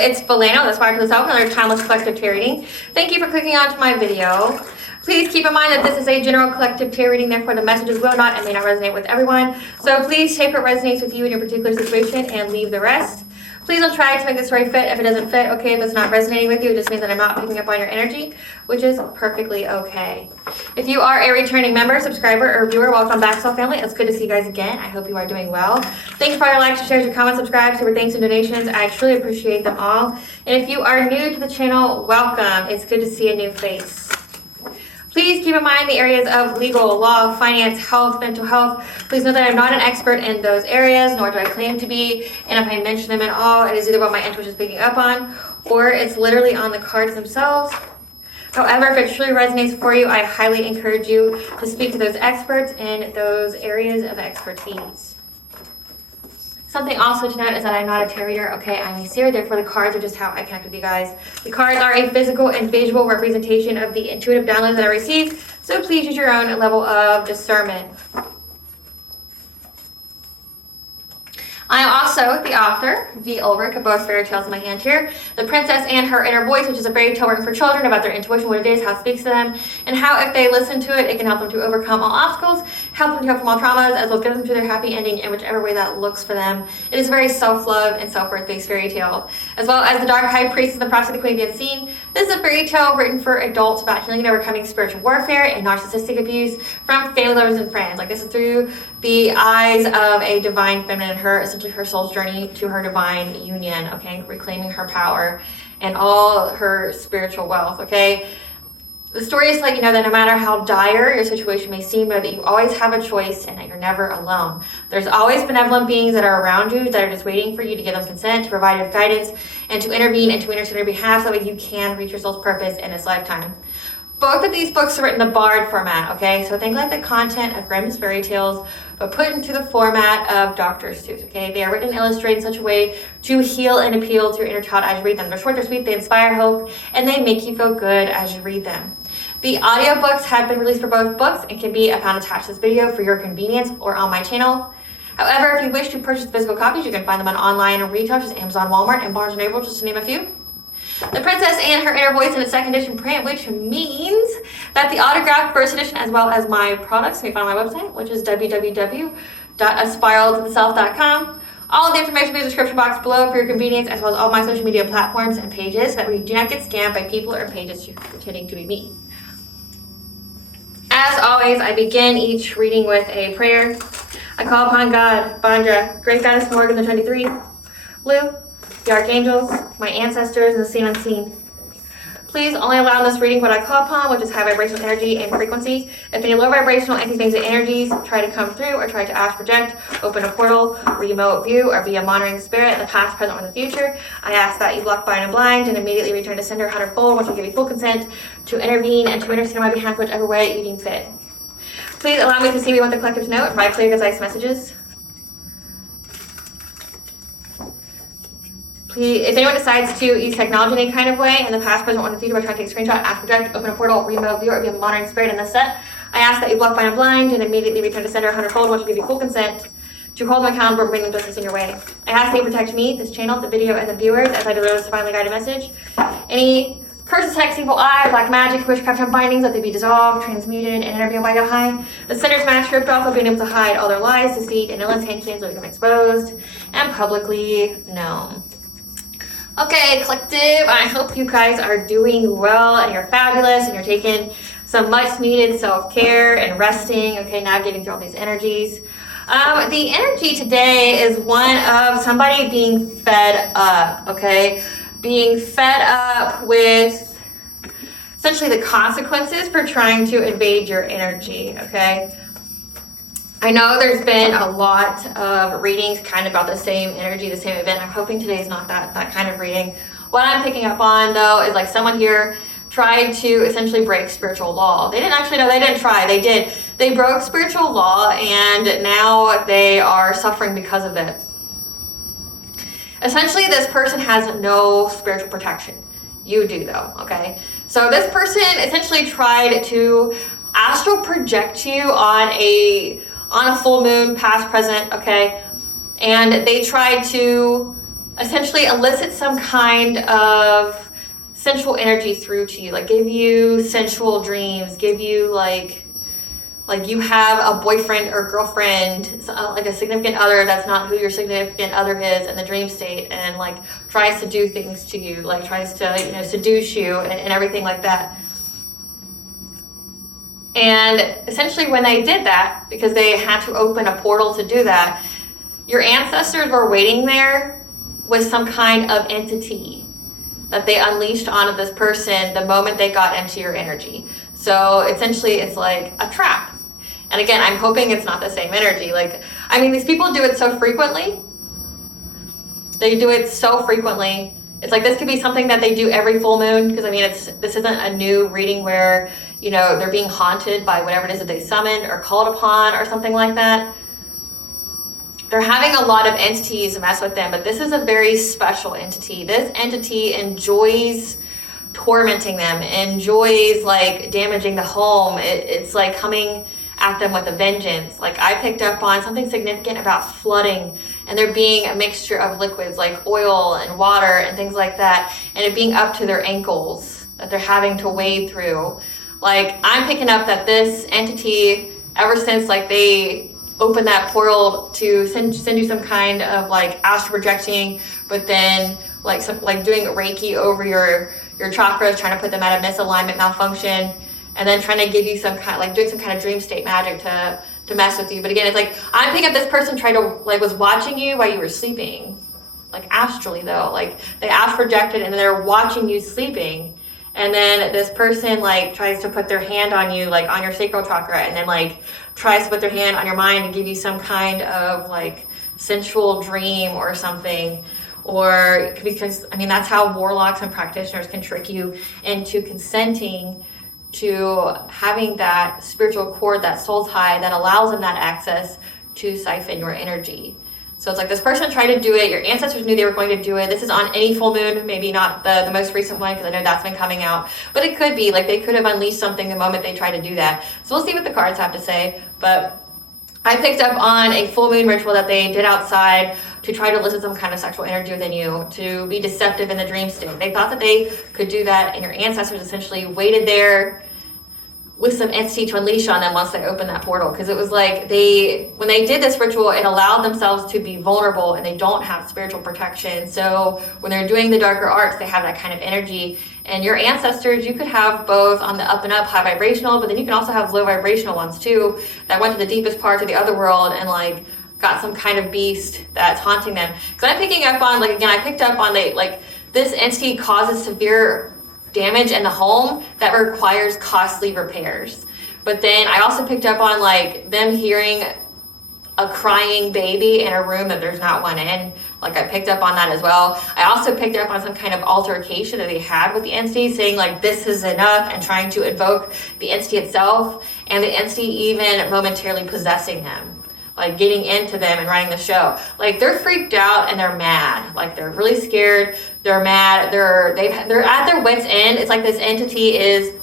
it's Valeno, the Aspire to the Self, another timeless collective tarot reading. Thank you for clicking onto my video. Please keep in mind that this is a general collective tarot reading, therefore the messages will not and may not resonate with everyone. So please take what resonates with you in your particular situation and leave the rest. Please don't try to make the story fit. If it doesn't fit, okay, if it's not resonating with you, it just means that I'm not picking up on your energy, which is perfectly okay. If you are a returning member, subscriber, or viewer, welcome back, Soul Family. It's good to see you guys again. I hope you are doing well. Thank you for all your likes, your shares, your comments, subscribes, super thanks, and donations. I truly appreciate them all. And if you are new to the channel, welcome. It's good to see a new face. Please keep in mind the areas of legal, law, finance, health, mental health. Please know that I'm not an expert in those areas, nor do I claim to be. And if I mention them at all, it is either what my intuition is picking up on, or it's literally on the cards themselves. However, if it truly resonates for you, I highly encourage you to speak to those experts in those areas of expertise. Something also to note is that I'm not a tarot reader, okay? I'm a seer, therefore the cards are just how I connect with you guys. The cards are a physical and visual representation of the intuitive downloads that I receive, so please use your own level of discernment. I am also the author, V. Ulrich, of both fairy tales in my hand here. The Princess and Her Inner Voice, which is a fairy tale written for children about their intuition, what it is, how it speaks to them, and how if they listen to it, it can help them to overcome all obstacles, help them to heal from all traumas, as well as get them to their happy ending in whichever way that looks for them. It is a very self-love and self-worth based fairy tale. As well as The Dark High Priestess and The Prophecy of the Queen of the Unseen. This is a fairy tale written for adults about healing and overcoming spiritual warfare and narcissistic abuse from family members and friends. Like, this is through the eyes of a divine feminine, her soul's journey to her divine union, okay, reclaiming her power and all her spiritual wealth, okay. The story is to let you know that no matter how dire your situation may seem, know that you always have a choice and that you're never alone. There's always benevolent beings that are around you that are just waiting for you to give them consent, to provide you with guidance, and to intervene and to intercede on your behalf so that you can reach your soul's purpose in this lifetime. Both of these books are written in the Bard format, okay? So think like the content of Grimm's fairy tales, but put into the format of Dr. Seuss, okay? They are written and illustrated in such a way to heal and appeal to your inner child as you read them. They're short, they're sweet, they inspire hope, and they make you feel good as you read them. The audiobooks have been released for both books and can be found attached to this video for your convenience or on my channel. However, if you wish to purchase physical copies, you can find them on online and retail, just Amazon, Walmart, and Barnes & Noble, just to name a few. The Princess and Her Inner Voice in its second edition print, which means that the autographed first edition, as well as my products, can be found on my website, which is www.aspiraltotheself.com. All of the information will be in the description box below for your convenience, as well as all my social media platforms and pages, so that we do not get scammed by people or pages pretending to be me. As always, I begin each reading with a prayer. I call upon God, Bandra, Great Goddess Morgan the 23, Blue, the archangels, my ancestors, and the seen unseen. Please only allow in this reading what I call upon, which is high vibrational energy and frequency. If any low vibrational entities and energies try to come through or try to ask, project, open a portal, remote view, or be a monitoring spirit in the past, present, or in the future, I ask that you block, bind, and blind, and immediately return to sender 100-fold once you give me full consent to intervene and to intercede on my behalf whichever way you deem fit. Please allow me to see what the collectives know and provide clear, concise messages. Please, if anyone decides to use technology in any kind of way in the past, present, or in the future by trying to take a screenshot, ask, project, open a portal, remote view, or be a monitoring spirit in this set, I ask that you block, bind, and blind, and immediately return to sender 100-fold once you give you full consent to hold them accountable and bring them justice in your way. I ask that you protect me, this channel, the video, and the viewers as I deliver this divinely guided message. Any curses, hex, evil eye, black magic, witchcraft, and bindings, let they be dissolved, transmuted, and intervened by High. The sender's mask ripped off of being able to hide all their lies, deceit, and ill intentions will become exposed and publicly known. Okay, collective, I hope you guys are doing well and you're fabulous and you're taking some much needed self-care and resting, okay, navigating through all these energies. The energy today is one of somebody being fed up, okay? Being fed up with essentially the consequences for trying to invade your energy, okay? I know there's been a lot of readings kind of about the same energy, the same event. I'm hoping today is not that kind of reading. What I'm picking up on, though, is like someone here tried to essentially break spiritual law. They didn't actually, no, they didn't try. They did. They broke spiritual law, and now they are suffering because of it. Essentially, this person has no spiritual protection. You do, though, okay? So this person essentially tried to astral project you on a full moon, past, present, okay? And they tried to essentially elicit some kind of sensual energy through to you, like give you sensual dreams, give you like you have a boyfriend or girlfriend, like a significant other that's not who your significant other is in the dream state, and like tries to do things to you, like tries to, you know, seduce you and everything like that. And essentially when they did that, because they had to open a portal to do that, your ancestors were waiting there with some kind of entity that they unleashed onto this person the moment they got into your energy. So essentially it's like a trap. And again, I'm hoping it's not the same energy. Like, I mean, these people do it so frequently. They do it so frequently. It's like this could be something that they do every full moon, because I mean, this isn't a new reading where, you know, they're being haunted by whatever it is that they summoned or called upon or something like that. They're having a lot of entities mess with them, but this is a very special entity. This entity enjoys tormenting them, enjoys like damaging the home. It's like coming at them with a vengeance. Like I picked up on something significant about flooding, and there being a mixture of liquids like oil and water and things like that, and it being up to their ankles that they're having to wade through. Like I'm picking up that this entity, ever since like they opened that portal to send you some kind of like astral projecting, but then like doing Reiki over your chakras, trying to put them at a misalignment, malfunction, and then trying to give you some kind, like doing some kind of dream state magic to mess with you. But again, it's like I'm picking up this person was watching you while you were sleeping, like astrally though. Like they astral projected and they're watching you sleeping, and then this person like tries to put their hand on you, like on your sacral chakra, and then like tries to put their hand on your mind and give you some kind of like sensual dream or something. Or because I mean that's how warlocks and practitioners can trick you into consenting to having that spiritual cord, that soul tie that allows them that access to siphon your energy. So it's like this person tried to do it, your ancestors knew they were going to do it. This is on any full moon, maybe not the most recent one, because I know that's been coming out, but it could be like they could have unleashed something the moment they try to do that. So we'll see what the cards have to say. But I picked up on a full moon ritual that they did outside to try to elicit some kind of sexual energy within you, to be deceptive in the dream state. They thought that they could do that, and your ancestors essentially waited there with some entity to unleash on them once they opened that portal. Because it was like when they did this ritual, it allowed themselves to be vulnerable, and they don't have spiritual protection. So when they're doing the darker arts, they have that kind of energy. And your ancestors, you could have both on the up and up, high vibrational, but then you can also have low vibrational ones too, that went to the deepest parts of the other world and like got some kind of beast that's haunting them. Because I'm picking up on, like, again, I picked up on this entity causes severe damage in the home that requires costly repairs. But then I also picked up on like them hearing a crying baby in a room that there's not one in. Like I picked up on that as well. I also picked up on some kind of altercation that they had with the entity, saying like this is enough, and trying to invoke the entity itself, and the entity even momentarily possessing them, like getting into them and running the show. Like they're freaked out and they're mad. Like they're really scared. They're mad. They're at their wits' end. It's like this entity is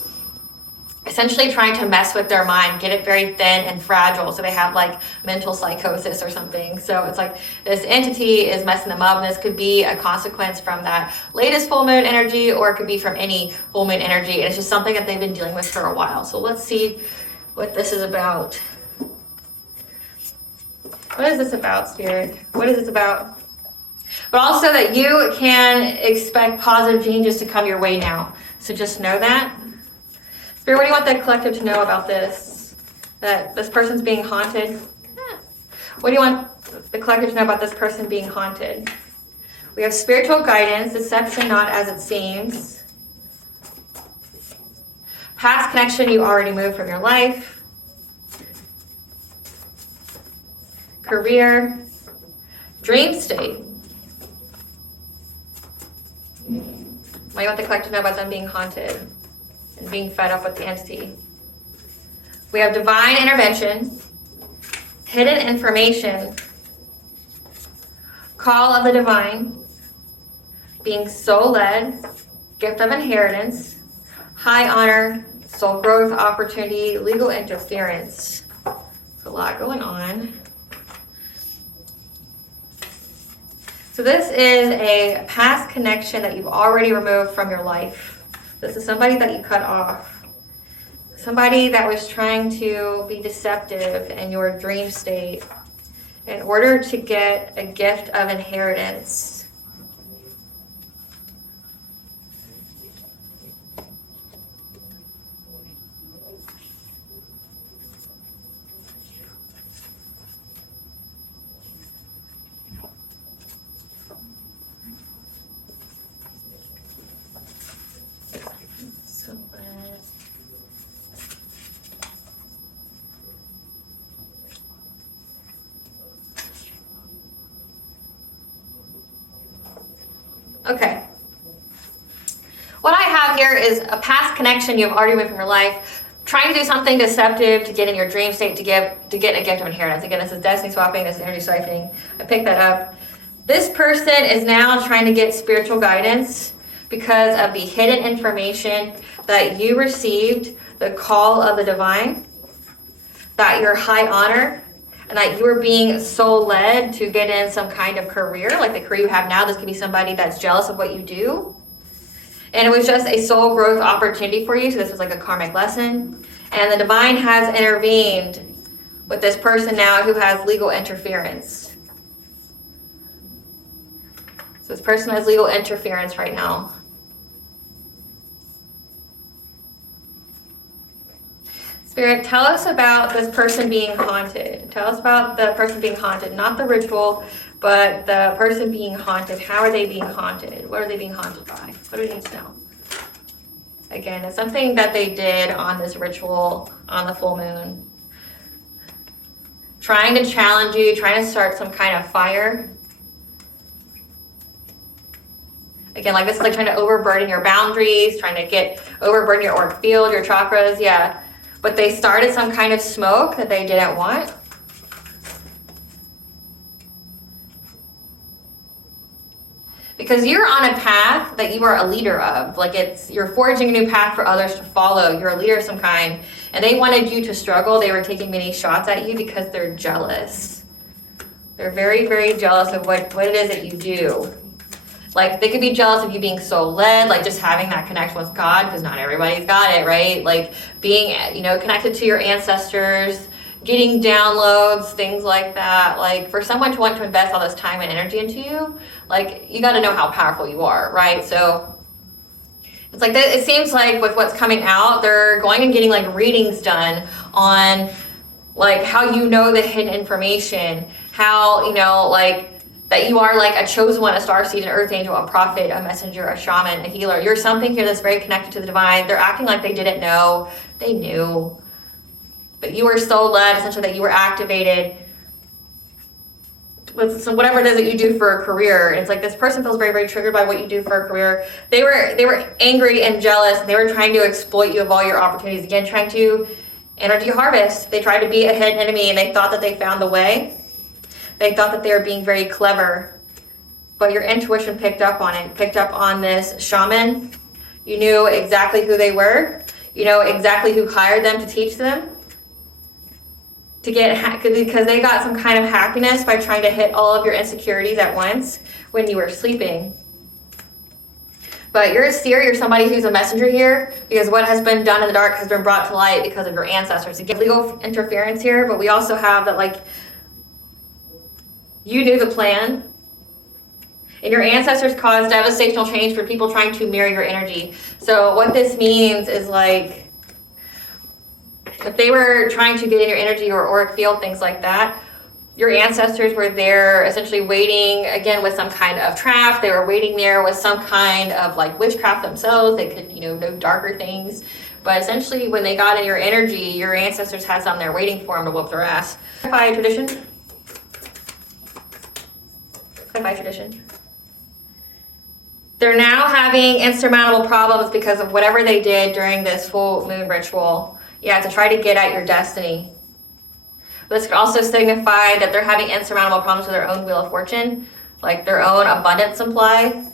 essentially trying to mess with their mind, get it very thin and fragile, so they have like mental psychosis or something. So it's like this entity is messing them up, and this could be a consequence from that latest full moon energy, or it could be from any full moon energy. And it's just something that they've been dealing with for a while. So let's see what this is about. What is this about, Spirit? What is this about? But also that you can expect positive changes to come your way now. So just know that. Spirit, what do you want the collective to know about this? That this person's being haunted? What do you want the collective to know about this person being haunted? We have spiritual guidance, deception not as it seems. Past connection you already moved from your life. Career. Dream state. What do you want the collective to know about them being haunted and being fed up with the entity? We have divine intervention, hidden information, call of the divine, being soul led, gift of inheritance, high honor, soul growth opportunity, legal interference. There's a lot going on. So this is a past connection that you've already removed from your life. This is somebody that you cut off. Somebody that was trying to be deceptive in your dream state in order to get a gift of inheritance. Okay. What I have here is a past connection you've already removed from your life, trying to do something deceptive to get in your dream state to get a gift of inheritance. Again, this is destiny swapping, this is energy siphoning. I picked that up. This person is now trying to get spiritual guidance because of the hidden information that you received, the call of the divine, that you're high honor, and that you are being soul led to get in some kind of career, like the career you have now. This could be somebody that's jealous of what you do. And it was just a soul growth opportunity for you. So this was like a karmic lesson. And the divine has intervened with this person now who has legal interference. So this person has legal interference right now. Spirit, tell us about this person being haunted. Tell us about the person being haunted, not the ritual, but the person being haunted. How are they being haunted? What are they being haunted by? What do we need to know? Again, it's something that they did on this ritual on the full moon. Trying to challenge you, trying to start some kind of fire. Again, like this is like trying to overburden your boundaries, trying to overburden your auric field, your chakras, yeah. But they started some kind of smoke that they didn't want. Because you're on a path that you are a leader of. Like you're forging a new path for others to follow. You're a leader of some kind. And they wanted you to struggle. They were taking many shots at you because they're jealous. They're very, very jealous of what it is that you do. Like they could be jealous of you being so led, like just having that connection with God, because not everybody's got it, right? Like being, connected to your ancestors, getting downloads, things like that. Like for someone to want to invest all this time and energy into you, like you got to know how powerful you are, right? So it's like it seems like with what's coming out, they're going and getting like readings done on like how you know the hidden information, how that you are like a chosen one, a starseed, an earth angel, a prophet, a messenger, a shaman, a healer. You're something here that's very connected to the divine. They're acting like they didn't know. They knew. But you were so led, essentially, that you were activated with whatever it is that you do for a career. And it's like this person feels very, very triggered by what you do for a career. They were angry and jealous. And they were trying to exploit you of all your opportunities. Again, trying to energy harvest. They tried to be a hidden enemy, and they thought that they found the way. They thought that they were being very clever, but your intuition picked up on it, picked up on this shaman. You knew exactly who they were. You know exactly who hired them to teach them. Because they got some kind of happiness by trying to hit all of your insecurities at once when you were sleeping. But you're a seer, you're somebody who's a messenger here, because what has been done in the dark has been brought to light because of your ancestors. Again, legal interference here, but we also have that you knew the plan, and your ancestors caused devastational change for people trying to mirror your energy. So what this means is if they were trying to get in your energy or auric field, things like that, your ancestors were there essentially waiting, again, with some kind of trap. They were waiting there with some kind of witchcraft themselves. They could, know darker things. But essentially when they got in your energy, your ancestors had something there waiting for them to whoop their ass. By tradition. They're now having insurmountable problems because of whatever they did during this full moon ritual. Yeah, to try to get at your destiny. This could also signify that they're having insurmountable problems with their own wheel of fortune, like their own abundance supply.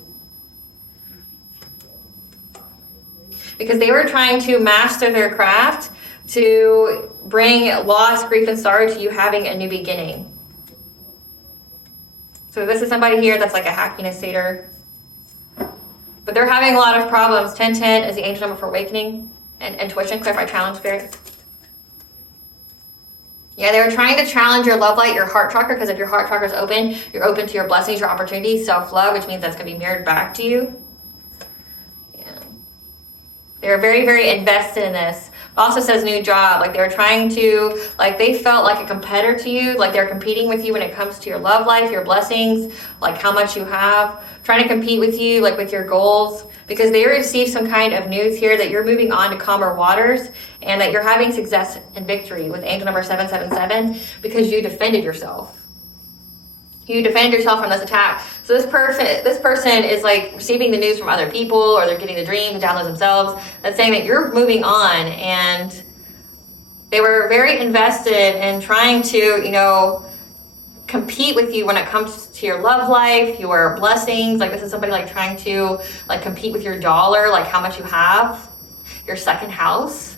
Because they were trying to master their craft to bring loss, grief, and sorrow to you having a new beginning. So this is somebody here that's like a happiness satyr. But they're having a lot of problems. 1010 is the angel number for awakening and intuition, clarify challenge spirit. Yeah, they were trying to challenge your love light, your heart chakra, because if your heart chakra is open, you're open to your blessings, your opportunities, self-love, which means that's going to be mirrored back to you. Yeah. They were very, very invested in this. It also says new job. Like they were trying to, like they felt like a competitor to you, like they're competing with you when it comes to your love life, your blessings, like how much you have, trying to compete with you, like with your goals, because they received some kind of news here that you're moving on to calmer waters and that you're having success and victory with angel number 777 because you defended yourself. You defend yourself from this attack. So this person is like receiving the news from other people, or they're getting the dream, the downloads themselves, that's saying that you're moving on, and they were very invested in trying to, you know, compete with you when it comes to your love life, your blessings. Like this is somebody like trying to like compete with your dollar, like how much you have, your second house.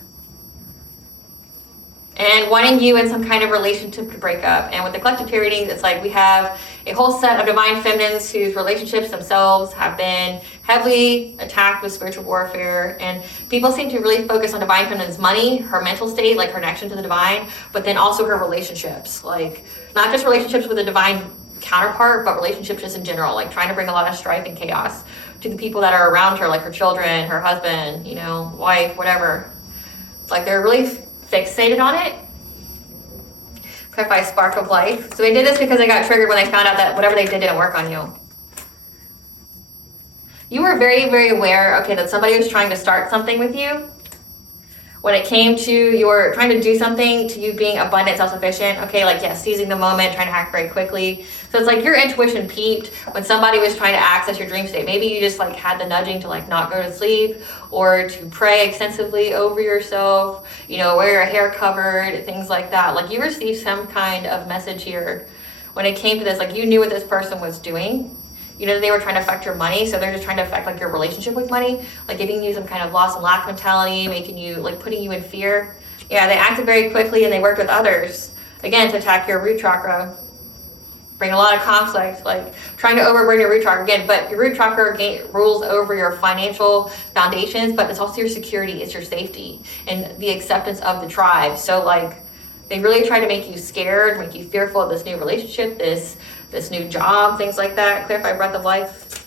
And wanting you in some kind of relationship to break up. And with the collective tarot readings, it's like we have a whole set of divine feminines whose relationships themselves have been heavily attacked with spiritual warfare. And people seem to really focus on divine feminine's money, her mental state, like her connection to the divine, but then also her relationships. Like not just relationships with a divine counterpart, but relationships just in general, like trying to bring a lot of strife and chaos to the people that are around her, like her children, her husband, you know, wife, whatever. It's like they're really fixated on it. Clarify spark of life. So they did this because they got triggered when they found out that whatever they did didn't work on you. You were very, very aware, okay, that somebody was trying to start something with you. When it came to your trying to do something, to you being abundant, self-sufficient, okay, like, yeah, seizing the moment, trying to act very quickly. So it's like your intuition peeped when somebody was trying to access your dream state. Maybe you just like had the nudging to like not go to sleep or to pray extensively over yourself, you know, wear your hair covered, things like that. Like you received some kind of message here when it came to this, like you knew what this person was doing. You know, they were trying to affect your money, so they're just trying to affect like your relationship with money, like giving you some kind of loss and lack mentality, making you like putting you in fear. Yeah, they acted very quickly and they worked with others, again, to attack your root chakra, bring a lot of conflict, like trying to overburden your root chakra again. But your root chakra rules over your financial foundations, but it's also your security, it's your safety and the acceptance of the tribe. So like they really try to make you scared, make you fearful of this new relationship, this new job, things like that. Clarify breath of life.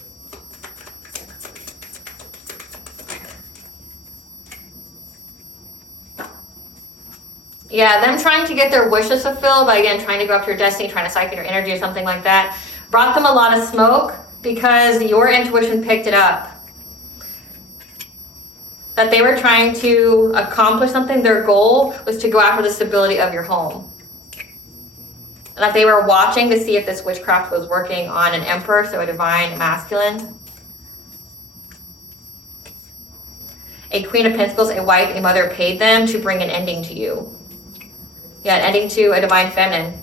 Yeah, them trying to get their wishes fulfilled by, again, trying to go after your destiny, trying to siphon your energy or something like that, brought them a lot of smoke because your intuition picked it up. That they were trying to accomplish something. Their goal was to go after the stability of your home. And that they were watching to see if this witchcraft was working on an emperor, so a divine masculine. A queen of pentacles, a wife, a mother paid them to bring an ending to you. Yeah, an ending to a divine feminine.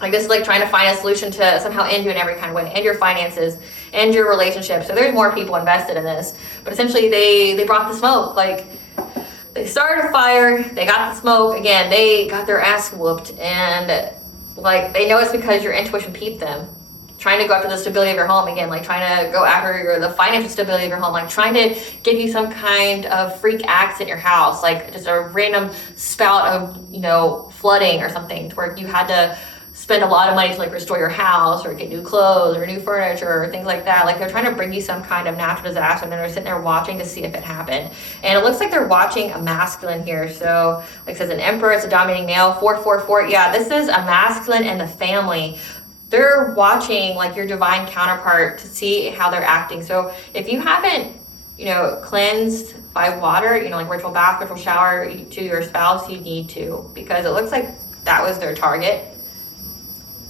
Like this is like trying to find a solution to somehow end you in every kind of way, end your finances, end your relationship. So there's more people invested in this. But essentially they brought the smoke. Like they started a fire, they got the smoke, again, they got their ass whooped. And like they know it's because your intuition peeped them. Trying to go after the stability of your home again, like trying to go after the financial stability of your home, like trying to give you some kind of freak acts in your house, like just a random spout of, you know, flooding or something to where you had to spend a lot of money to like restore your house or get new clothes or new furniture or things like that. Like they're trying to bring you some kind of natural disaster and then they're sitting there watching to see if it happened. And it looks like they're watching a masculine here. So like it says an emperor, it's a dominating male, 444. Yeah, this is a masculine and the family. They're watching like your divine counterpart to see how they're acting. So if you haven't, you know, cleansed by water, you know, like ritual bath, ritual shower to your spouse, you need to, because it looks like that was their target.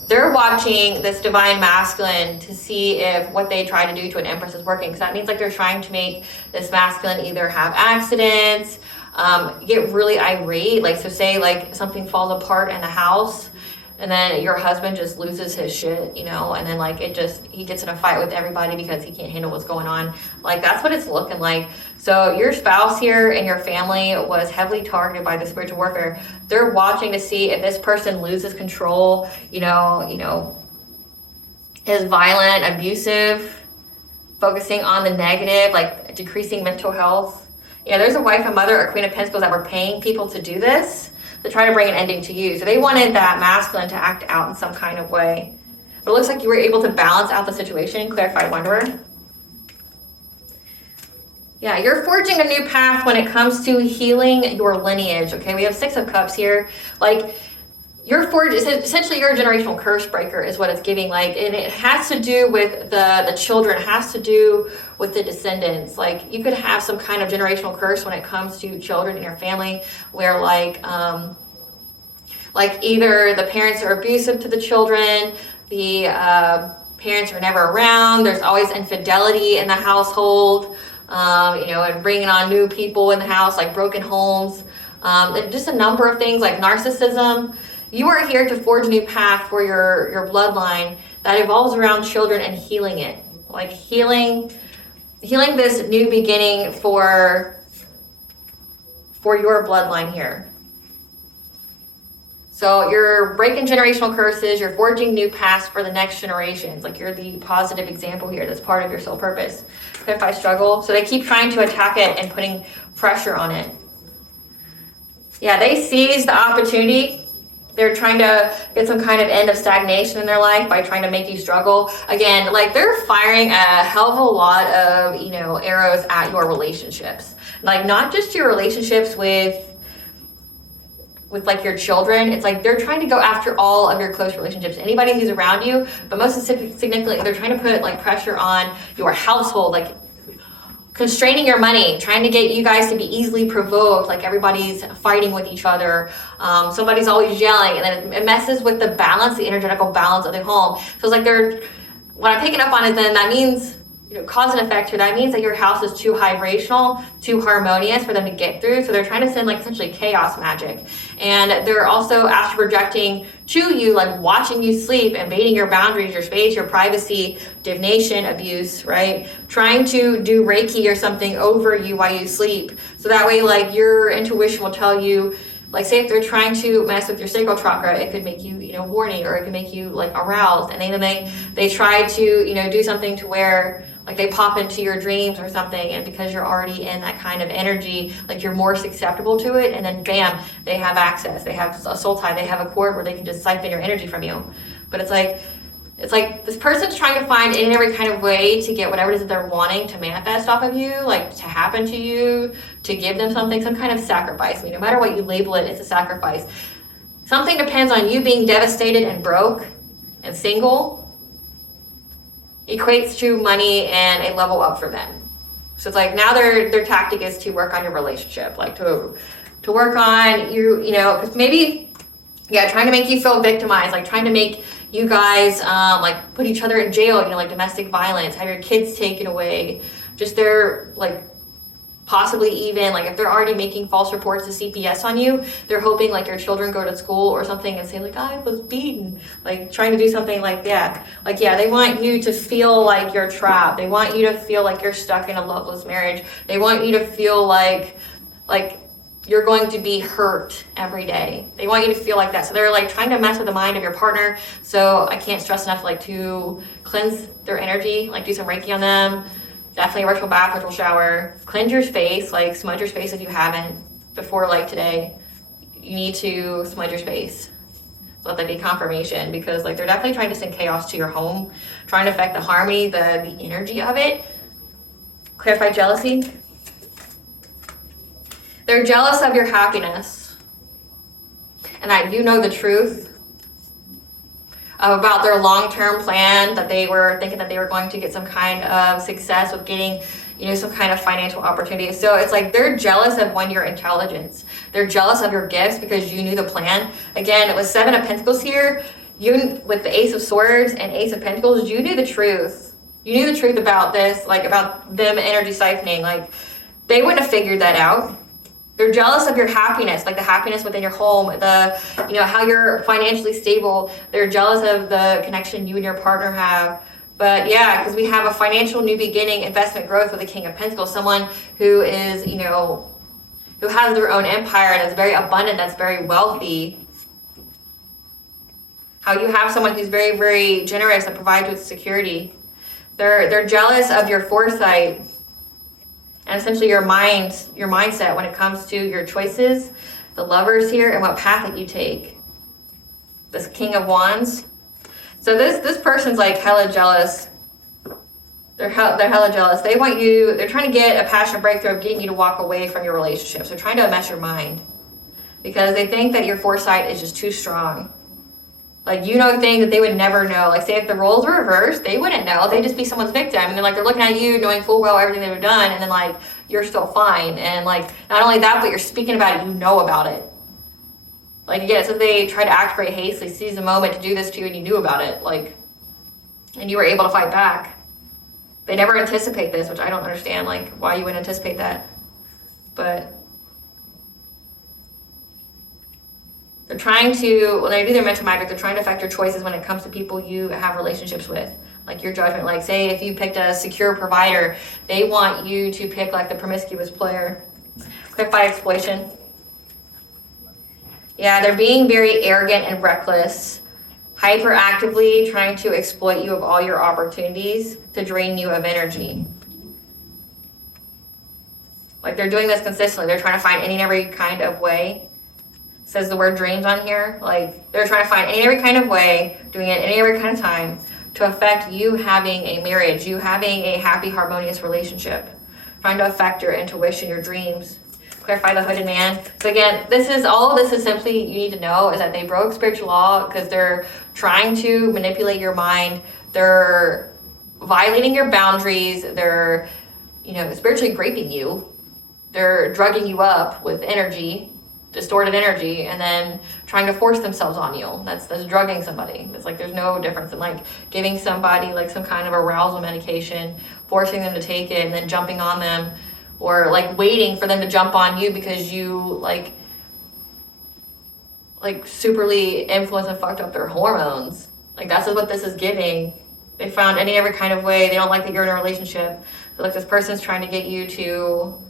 They're watching this divine masculine to see if what they try to do to an empress is working. Because that means like they're trying to make this masculine either have accidents, get really irate. Like, so say like something falls apart in the house. and then your husband just loses his shit, you know, and then like he gets in a fight with everybody because he can't handle what's going on. Like that's what it's looking like. So your spouse here and your family was heavily targeted by the spiritual warfare. They're watching to see if this person loses control, you know, is violent, abusive, focusing on the negative, like decreasing mental health. Yeah, there's a wife, a mother, a queen of pentacles that were paying people to do this, to try to bring an ending to you. So they wanted that masculine to act out in some kind of way. But it looks like you were able to balance out the situation, clarified wanderer. Yeah, you're forging a new path when it comes to healing your lineage, okay? We have 6 of Cups here. Like, essentially you're a generational curse breaker is what it's giving. Like, and it has to do with the children, it has to do with the descendants. Like, you could have some kind of generational curse when it comes to children in your family, where like either the parents are abusive to the children, the parents are never around, there's always infidelity in the household, and bringing on new people in the house, like broken homes, and just a number of things like narcissism. You are here to forge a new path for your bloodline that evolves around children and healing it. Like healing this new beginning for your bloodline here. So you're breaking generational curses, you're forging new paths for the next generations. Like you're the positive example here that's part of your soul purpose. If I struggle, so they keep trying to attack it and putting pressure on it. Yeah, they seize the opportunity. They're trying to get some kind of end of stagnation in their life by trying to make you struggle. Again, like they're firing a hell of a lot of, arrows at your relationships. Like not just your relationships with like your children. It's like they're trying to go after all of your close relationships, anybody who's around you, but most significantly, they're trying to put like pressure on your household, like constraining your money, trying to get you guys to be easily provoked, like everybody's fighting with each other, somebody's always yelling, and then it messes with the balance, the energetical balance of the home. So it's like what I'm picking up on is then that means, cause and effect here, that means that your house is too vibrational, too harmonious for them to get through. So they're trying to send like essentially chaos magic. And they're also astral projecting to you, like watching you sleep, invading your boundaries, your space, your privacy, divination abuse, right? Trying to do Reiki or something over you while you sleep. So that way, like your intuition will tell you, like say if they're trying to mess with your sacral chakra, it could make you, horny, or it could make you like aroused. And then they try to, do something to where like they pop into your dreams or something, and because you're already in that kind of energy, like you're more susceptible to it, and then bam, they have access, they have a soul tie, they have a cord where they can just siphon your energy from you. But it's like this person's trying to find any and every kind of way to get whatever it is that they're wanting to manifest off of you, like to happen to you, to give them something, some kind of sacrifice. I mean, no matter what you label it, it's a sacrifice. Something depends on you being devastated and broke and single equates to money and a level up for them. So it's like now their tactic is to work on your relationship, like to work on because maybe, trying to make you feel victimized, like trying to make you guys like put each other in jail, like domestic violence, have your kids taken away, just they're like possibly even like if they're already making false reports to CPS on you, they're hoping like your children go to school or something and say like, I was beaten, like trying to do something like that. Like, they want you to feel like you're trapped. They want you to feel like you're stuck in a loveless marriage. They want you to feel like you're going to be hurt every day. They want you to feel like that. So they're like trying to mess with the mind of your partner. So I can't stress enough to cleanse their energy, like do some Reiki on them. Definitely a ritual bath, ritual shower. Cleanse your space, like smudge your space if you haven't before like today. You need to smudge your space. Let that be confirmation, because like they're definitely trying to send chaos to your home, trying to affect the harmony, the energy of it. Clarify jealousy. They're jealous of your happiness, and that you know the truth about their long-term plan, that they were thinking that they were going to get some kind of success with getting, some kind of financial opportunity. So it's like they're jealous of your intelligence. They're jealous of your gifts because you knew the plan. Again, it was 7 of Pentacles here. You, with the Ace of Swords and Ace of Pentacles, you knew the truth. You knew the truth about this, like about them energy siphoning. Like they wouldn't have figured that out. They're jealous of your happiness, like the happiness within your home, how you're financially stable. They're jealous of the connection you and your partner have. But yeah, because we have a financial new beginning, investment growth with the King of Pentacles, someone who is, who has their own empire, that's very abundant, that's very wealthy. How you have someone who's very, very generous that provides you with security. They're jealous of your foresight and essentially your mindset when it comes to your choices, the Lovers here, and what path that you take. This King of Wands. So this person's like hella jealous. They're hella jealous. They want you, they're trying to get a passion breakthrough of getting you to walk away from your relationships. They're trying to mess your mind because they think that your foresight is just too strong. Like, things that they would never know. Like, say if the roles were reversed, they wouldn't know. They'd just be someone's victim. And then, they're looking at you, knowing full well everything they've done. And then, you're still fine. And, not only that, but you're speaking about it. You know about it. Again, so they try to act very hastily, seize a moment to do this to you, and you knew about it. And you were able to fight back. They never anticipate this, which I don't understand, why you wouldn't anticipate that. But they're trying to, when they do their mental magic, they're trying to affect your choices when it comes to people you have relationships with. Your judgment. Say if you picked a secure provider, they want you to pick the promiscuous player. Clarify exploitation. Yeah, they're being very arrogant and reckless, hyperactively trying to exploit you of all your opportunities to drain you of energy. They're doing this consistently. They're trying to find any and every kind of way. Says the word dreams on here. They're trying to find any and every kind of way, doing it any and every kind of time to affect you having a marriage, you having a happy, harmonious relationship, trying to affect your intuition, your dreams. Clarify the hooded man. So again, this is simply, you need to know is that they broke spiritual law because they're trying to manipulate your mind. They're violating your boundaries. They're, spiritually raping you. They're drugging you up with energy, distorted energy, and then trying to force themselves on you. That's drugging somebody. It's there's no difference in giving somebody some kind of arousal medication, forcing them to take it, and then jumping on them, or waiting for them to jump on you because you superly influenced and fucked up their hormones. That's what this is giving. They found any every kind of way. They don't like that you're in a relationship. They're this person's trying to get you to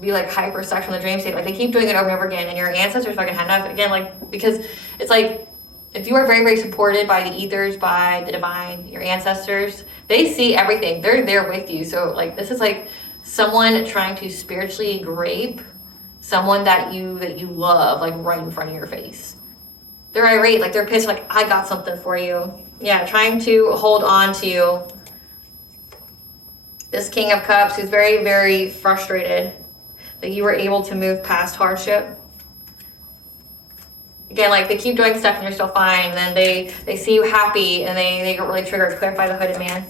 be hypersexual in the dream state. They keep doing it over and over again, and your ancestors fucking had enough. Again, because it's if you are very, very supported by the ethers, by the divine, your ancestors, they see everything. They're there with you. So this is someone trying to spiritually grape someone that you love, right in front of your face. They're irate, they're pissed, I got something for you. Yeah, trying to hold on to you. This King of Cups, who's very, very frustrated that you were able to move past hardship. Again, they keep doing stuff and you're still fine, and then they see you happy and they get really triggered. Clarify the hooded man.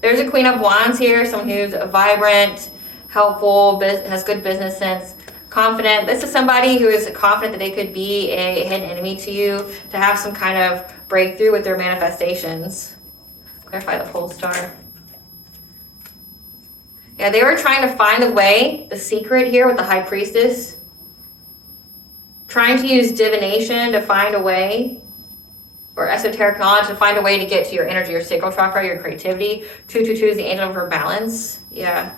There's a Queen of Wands here, someone who's vibrant, helpful, has good business sense, confident. This is somebody who is confident that they could be a hidden enemy to you, to have some kind of breakthrough with their manifestations. Clarify the pole star. Yeah, they were trying to find the way, the secret here with the High Priestess. Trying to use divination to find a way, or esoteric knowledge to find a way to get to your energy, your sacral chakra, your creativity. 222 is the angel for balance. Yeah.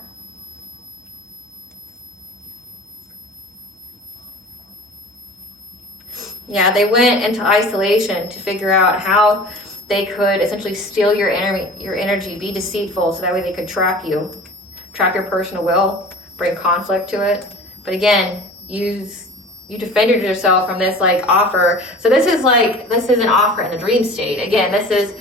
Yeah, they went into isolation to figure out how they could essentially steal your energy, be deceitful, so that way they could trap you, trap your personal will, bring conflict to it. But again, you defended yourself from this offer. So this is an offer in the dream state. Again, this is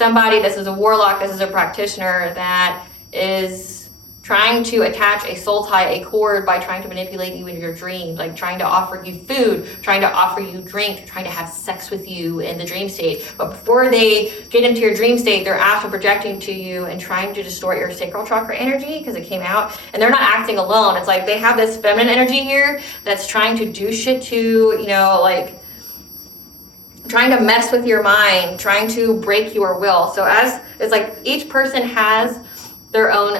a warlock, this is a practitioner that is trying to attach a soul tie, a cord, by trying to manipulate you in your dreams, trying to offer you food, trying to offer you drink, trying to have sex with you in the dream state. But before they get into your dream state, they're astral projecting to you and trying to distort your sacral chakra energy because it came out. And they're not acting alone. It's they have this feminine energy here that's trying to do shit to, trying to mess with your mind, trying to break your will. So as it's each person has their own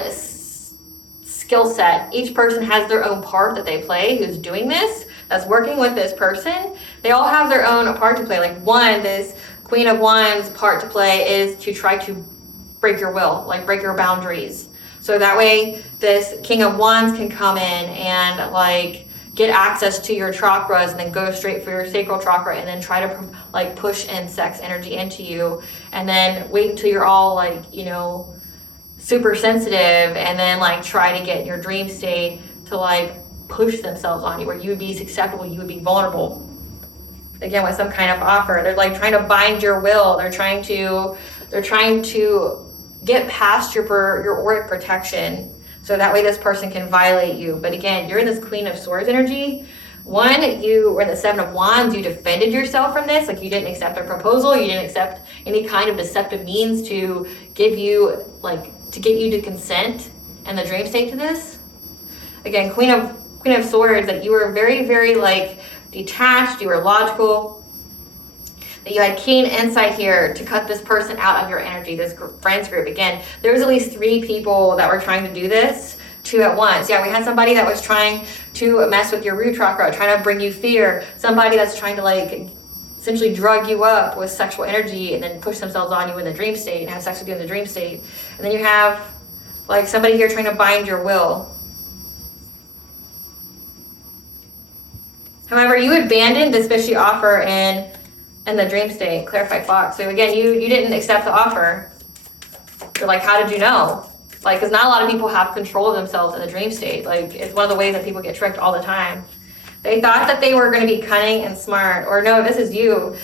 skill set. Each person has their own part that they play who's doing this, that's working with this person. They all have their own part to play. Like this Queen of Wands part to play is to try to break your will, like break your boundaries. So that way this King of Wands can come in and like get access to your chakras and then go straight for your sacral chakra and then try to like push in sex energy into you, and then wait until you're all like, you know, super sensitive, and then like try to get in your dream state to like push themselves on you where you would be susceptible, you would be vulnerable. Again, with some kind of offer. They're like trying to bind your will. They're trying to get past your auric protection, so that way this person can violate you. But again, you're in this Queen of Swords energy. You were in the Seven of Wands. You defended yourself from this. Like, you didn't accept a proposal. You didn't accept any kind of deceptive means to give you, like, to get you to consent in the dream state to this. Again, Queen of Swords, that you were very, very, like, detached. You were logical. That you had keen insight here to cut this person out of your energy, this friends group. Again, there was at least 3 people that were trying to do this, 2 at once. Yeah, we had somebody that was trying to mess with your root chakra, trying to bring you fear. Somebody that's trying to like essentially drug you up with sexual energy and then push themselves on you in the dream state and have sex with you in the dream state. And then you have like somebody here trying to bind your will. However, you abandoned this fishy offer in the dream state. Clarified Fox. So again, you didn't accept the offer. So like, how did you know? Like, because not a lot of people have control of themselves in the dream state. Like, it's one of the ways that people get tricked all the time. They thought that they were going to be cunning and smart, or no, this is you.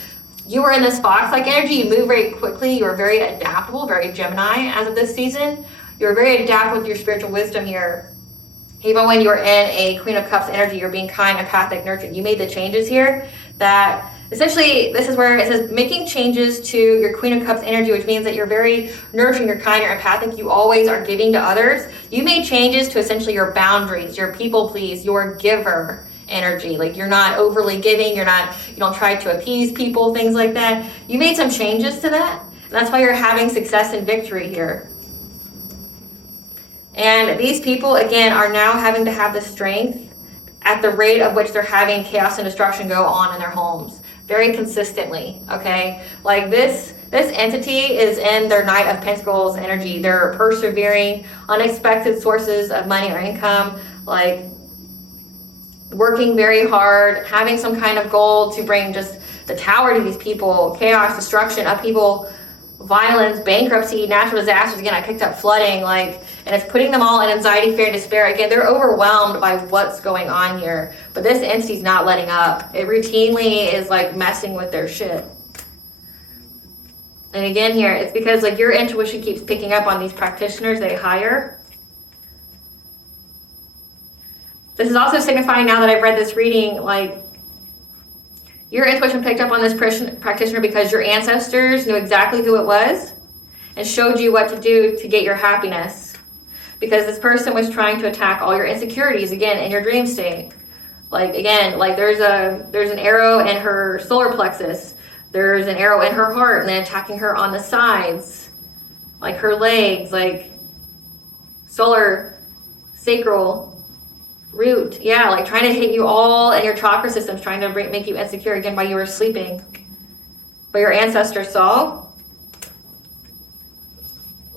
You were in this fox-like energy. You move very quickly. You were very adaptable, very Gemini as of this season. You were very adaptable with your spiritual wisdom here. Even when you're in a Queen of Cups energy, you're being kind, empathic, nurturing. You made the changes here that essentially, this is where it says making changes to your Queen of Cups energy, which means that you're very nurturing, you're kind, you're empathic, you always are giving to others. You made changes to essentially your boundaries, your people please, your giver energy. Like, you're not overly giving, you don't try to appease people, things like that. You made some changes to that. And that's why you're having success and victory here. And these people, again, are now having to have the strength at the rate of which they're having chaos and destruction go on in their homes very consistently, okay? Like, this entity is in their Knight of Pentacles energy. They're persevering, unexpected sources of money or income, like working very hard, having some kind of goal to bring just the Tower to these people, chaos, destruction, upheaval, violence, bankruptcy, natural disasters. Again, I picked up flooding, like, and it's putting them all in anxiety, fear, and despair. Again, they're overwhelmed by what's going on here. But this entity's not letting up. It routinely is like messing with their shit. And again here, it's because like your intuition keeps picking up on these practitioners they hire. This is also signifying, now that I've read this reading, like, your intuition picked up on this practitioner because your ancestors knew exactly who it was and showed you what to do to get your happiness. Because this person was trying to attack all your insecurities, again, in your dream state. Like, again, like there's an arrow in her solar plexus. There's an arrow in her heart, and then attacking her on the sides. Like her legs, like solar, sacral, root. Yeah, like trying to hit you all in your chakra systems, trying to make you insecure again while you were sleeping. But your ancestors saw.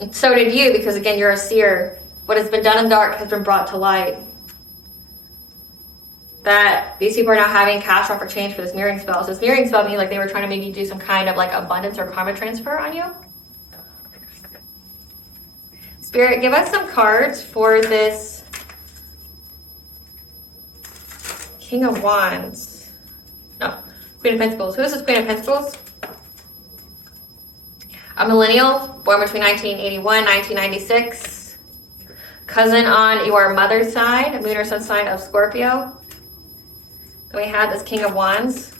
And so did you, because again, you're a seer. What has been done in the dark has been brought to light. That these people are now having cash offer change for this mirroring spell. So this mirroring spell means like they were trying to maybe do some kind of like abundance or karma transfer on you. Spirit, give us some cards for this King of Wands. No, Queen of Pentacles. Who is this Queen of Pentacles? A millennial, born between 1981 and 1996. Cousin on your mother's side, moon or sun sign of Scorpio. Then we have this King of Wands.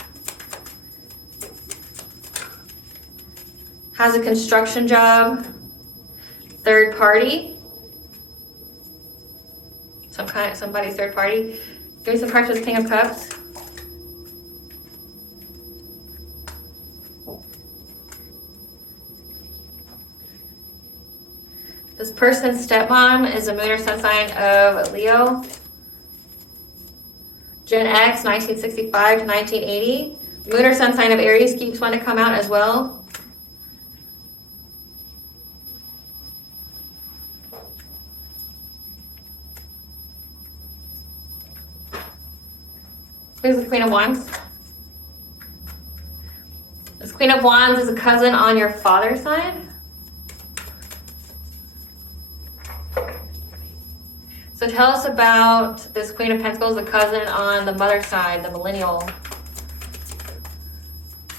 Has a construction job. Third party. Somebody's third party. Give me some cards for the King of Cups. This person's stepmom is a moon or sun sign of Leo. Gen X, 1965 to 1980. Moon or sun sign of Aries keeps wanting to come out as well. Who's the Queen of Wands? This Queen of Wands is a cousin on your father's side. So tell us about this Queen of Pentacles, the cousin on the mother's side, the millennial.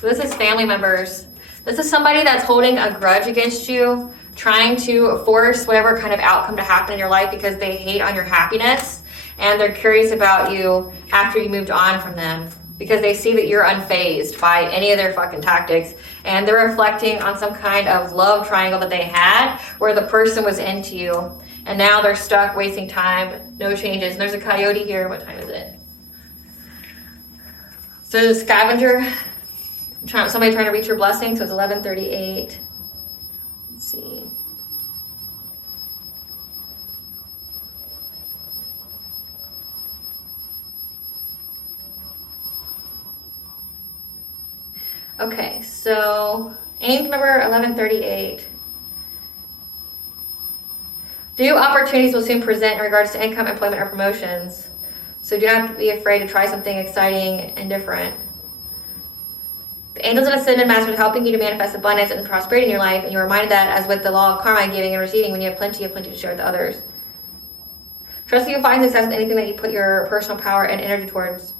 So this is family members. This is somebody that's holding a grudge against you, trying to force whatever kind of outcome to happen in your life because they hate on your happiness and they're curious about you after you moved on from them because they see that you're unfazed by any of their fucking tactics and they're reflecting on some kind of love triangle that they had where the person was into you. And now they're stuck wasting time, no changes. And there's a coyote here. What time is it? So there's a scavenger. Somebody trying to reach your blessing. So it's 11:38. Let's see. Okay, so angel number 1138. New opportunities will soon present in regards to income, employment, or promotions. So do not be afraid to try something exciting and different. The angels and ascended masters helping you to manifest abundance and prosperity in your life, and you're reminded that as with the law of karma, giving and receiving, when you have plenty to share with others. Trust that you'll find success with anything that you put your personal power and energy towards.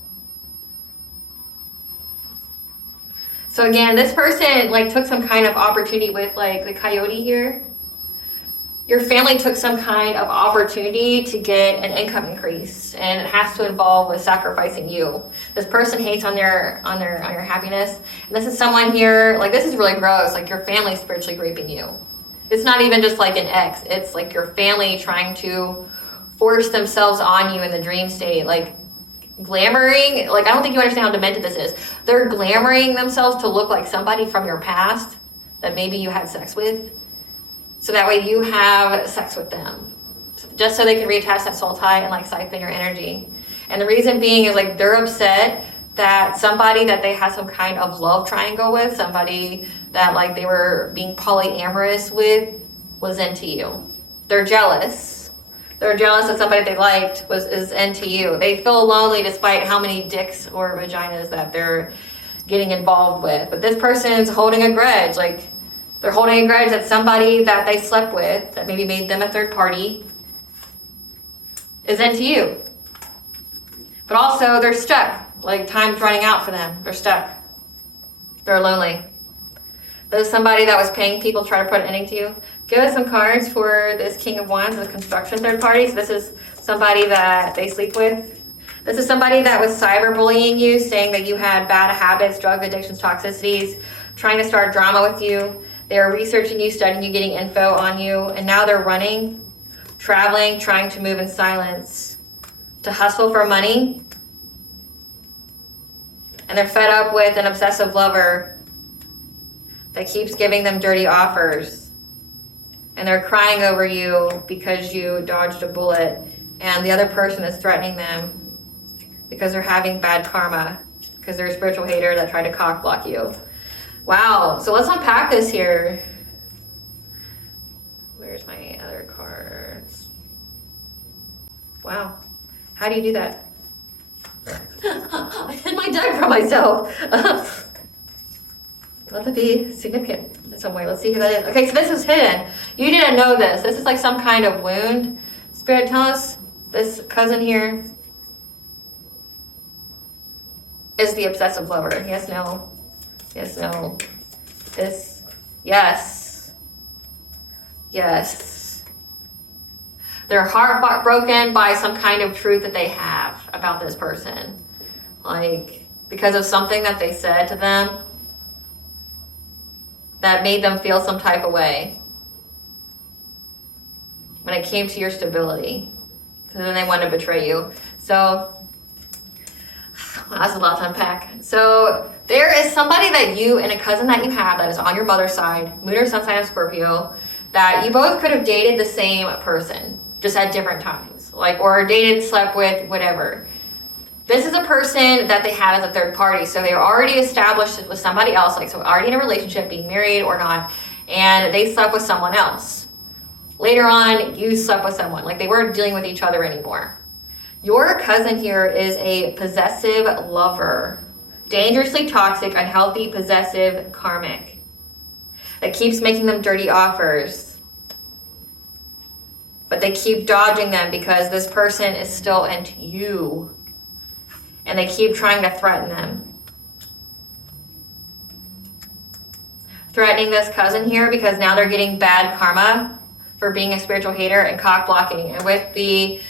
So again, this person took some kind of opportunity with the coyote here. Your family took some kind of opportunity to get an income increase, and it has to involve with sacrificing you. This person hates on your happiness, and this is someone here. This is really gross. Your family spiritually raping you. It's not even just an ex. It's your family trying to force themselves on you in the dream state, glamoring. I don't think you understand how demented this is. They're glamoring themselves to look like somebody from your past that maybe you had sex with. So that way you have sex with them. Just so they can reattach that soul tie and siphon your energy. And the reason being is they're upset that somebody that they had some kind of love triangle with, somebody that they were being polyamorous with, was into you. They're jealous. They're jealous that somebody they liked is into you. They feel lonely despite how many dicks or vaginas that they're getting involved with. But this person's holding a grudge. They're holding a grudge that somebody that they slept with, that maybe made them a third party, is into you. But also, they're stuck. Time's running out for them. They're stuck. They're lonely. There's somebody that was paying people to try to put an ending to you. Give us some cards for this King of Wands, the construction third party. So this is somebody that they sleep with. This is somebody that was cyberbullying you, saying that you had bad habits, drug addictions, toxicities, trying to start drama with you. They are researching you, studying you, getting info on you, and now they're running, traveling, trying to move in silence, to hustle for money. And they're fed up with an obsessive lover that keeps giving them dirty offers. And they're crying over you because you dodged a bullet, and the other person is threatening them because they're having bad karma, because they're a spiritual hater that tried to cock block you. Wow, so let's unpack this here. Where's my other cards? Wow, how do you do that? I hid my deck from myself. Let that be significant in some way. Let's see who that is. Okay, so this is hidden. You didn't know this. This is some kind of wound. Spirit, tell us, this cousin here is the obsessive lover. Yes, no. Yes, no. This, yes. Yes. Their heart broken by some kind of truth that they have about this person. Because of something that they said to them that made them feel some type of way when it came to your stability. So then they wanted to betray you. So that's a lot to unpack. So there is somebody that you and a cousin that you have that is on your mother's side, moon or sun sign of Scorpio, that you both could have dated the same person, just at different times, like, or dated, slept with, whatever. This is a person that they had as a third party. So they were already established with somebody else, like, so already in a relationship, being married or not, and they slept with someone else. Later on, you slept with someone, like they weren't dealing with each other anymore. Your cousin here is a possessive lover, dangerously toxic, unhealthy, possessive, karmic, that keeps making them dirty offers. But they keep dodging them because this person is still into you. And they keep trying to threaten them. Threatening this cousin here because now they're getting bad karma for being a spiritual hater and cock blocking. And with the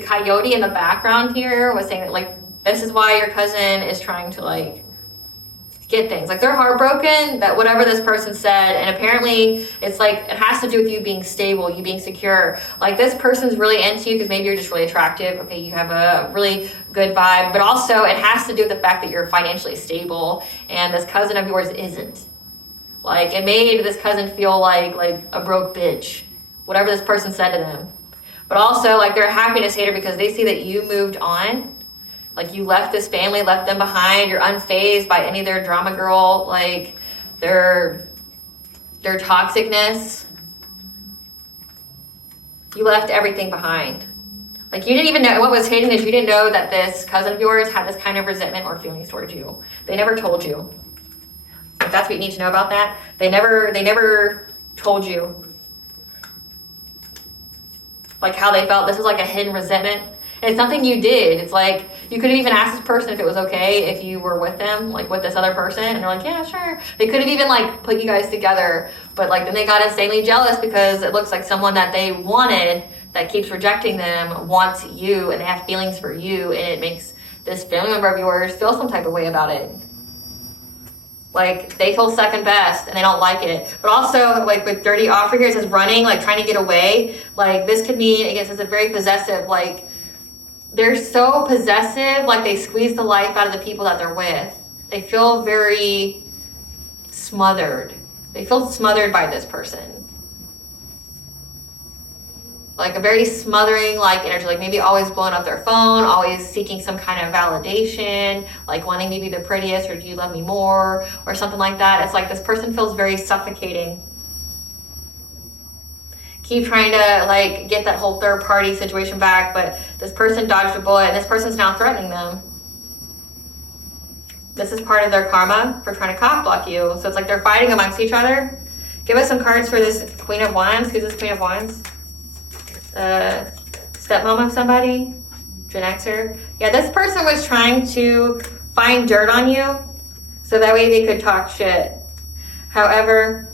coyote in the background here was saying that, like, this is why your cousin is trying to, like, get things. Like, they're heartbroken that whatever this person said, and apparently it's like it has to do with you being stable, you being secure. Like, this person's really into you because maybe you're just really attractive. Okay, you have a really good vibe, but also it has to do with the fact that you're financially stable, and this cousin of yours isn't. Like, it made this cousin feel like a broke bitch, whatever this person said to them. But also, like, they're a happiness hater because they see that you moved on. Like, you left this family, left them behind. You're unfazed by any of their drama girl, like, their toxicness. You left everything behind. Like, you didn't even know, what was hidden is you didn't know that this cousin of yours had this kind of resentment or feelings towards you. They never told you. If that's what you need to know about that. They never told you, like, how they felt. This is like a hidden resentment. And it's nothing you did. It's like, you could have even asked this person if it was okay if you were with them, like with this other person, and they're like, yeah, sure. They could have even, like, put you guys together, but, like, then they got insanely jealous because it looks like someone that they wanted that keeps rejecting them wants you, and they have feelings for you, and it makes this family member of yours feel some type of way about it. Like, they feel second best and they don't like it. But also, like, with dirty offer here, it says running, like trying to get away. Like, this could mean, I guess, it's a very possessive, like, they're so possessive, like they squeeze the life out of the people that they're with. They feel very smothered. They feel smothered by this person. Like a very smothering, like, energy, like maybe always blowing up their phone, always seeking some kind of validation, like wanting to be the prettiest, or do you love me more, or something like that. It's like this person feels very suffocating. Keep trying to, like, get that whole third party situation back, but this person dodged a bullet and this person's now threatening them. This is part of their karma for trying to cock block you. So it's like they're fighting amongst each other. Give us some cards for this Queen of Wands. Who's this Queen of Wands? Stepmom of somebody? Gen Xer? Yeah, this person was trying to find dirt on you so that way they could talk shit. However,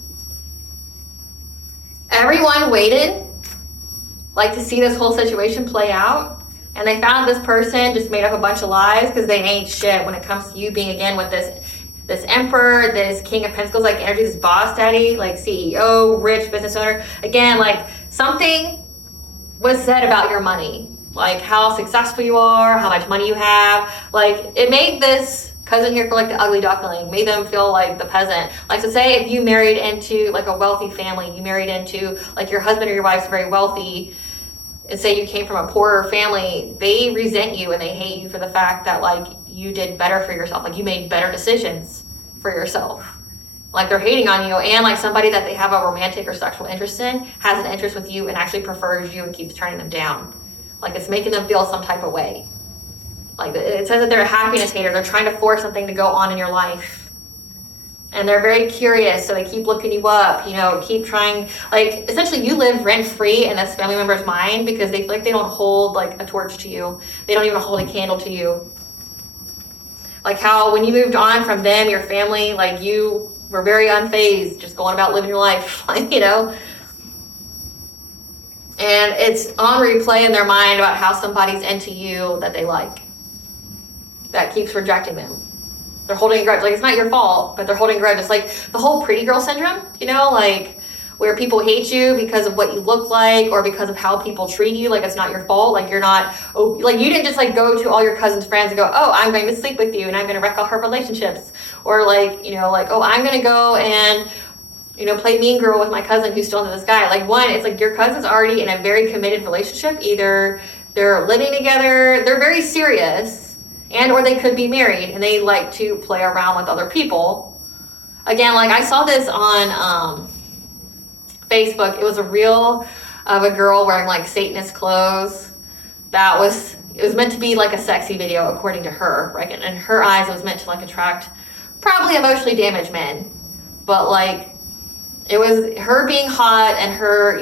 everyone waited, like, to see this whole situation play out, and they found this person just made up a bunch of lies because they ain't shit when it comes to you being, again, with this emperor, this king of pentacles, like, energy, this boss daddy, like, CEO, rich business owner. Again, like, something was said about your money, like how successful you are, how much money you have. Like, it made this cousin here feel like the ugly duckling, made them feel like the peasant. Like, so say if you married into, like, a wealthy family, you married into, like, your husband or your wife's very wealthy, and say you came from a poorer family, they resent you and they hate you for the fact that, like, you did better for yourself, like, you made better decisions for yourself. Like, they're hating on you, and, like, somebody that they have a romantic or sexual interest in has an interest with you and actually prefers you and keeps turning them down. Like, it's making them feel some type of way. Like, it says that they're a happiness hater. They're trying to force something to go on in your life. And they're very curious, so they keep looking you up, you know, keep trying. Like, essentially, you live rent-free in this family member's mind because they feel like they don't hold, like, a torch to you. They don't even hold a candle to you. Like how when you moved on from them, your family, like, you were very unfazed, just going about living your life, like, you know. And it's on replay in their mind about how somebody's into you that they like, that keeps rejecting them. They're holding a grudge. Like, it's not your fault, but they're holding a grudge. It's like the whole pretty girl syndrome, you know, like where people hate you because of what you look like or because of how people treat you. Like, it's not your fault. Like, you're not, oh, like, you didn't just, like, go to all your cousin's friends and go, oh, I'm going to sleep with you and I'm going to wreck all her relationships. Or, like, you know, like, oh, I'm going to go and, play mean girl with my cousin who's still into this guy. Like, one, it's like your cousin's already in a very committed relationship. Either they're living together, they're very serious, and or they could be married, and they like to play around with other people. Again, like I saw this on Facebook. It was a reel of a girl wearing like Satanist clothes. It was meant to be like a sexy video according to her, right? And in her eyes, it was meant to like attract probably emotionally damaged men. But like, it was her being hot and her,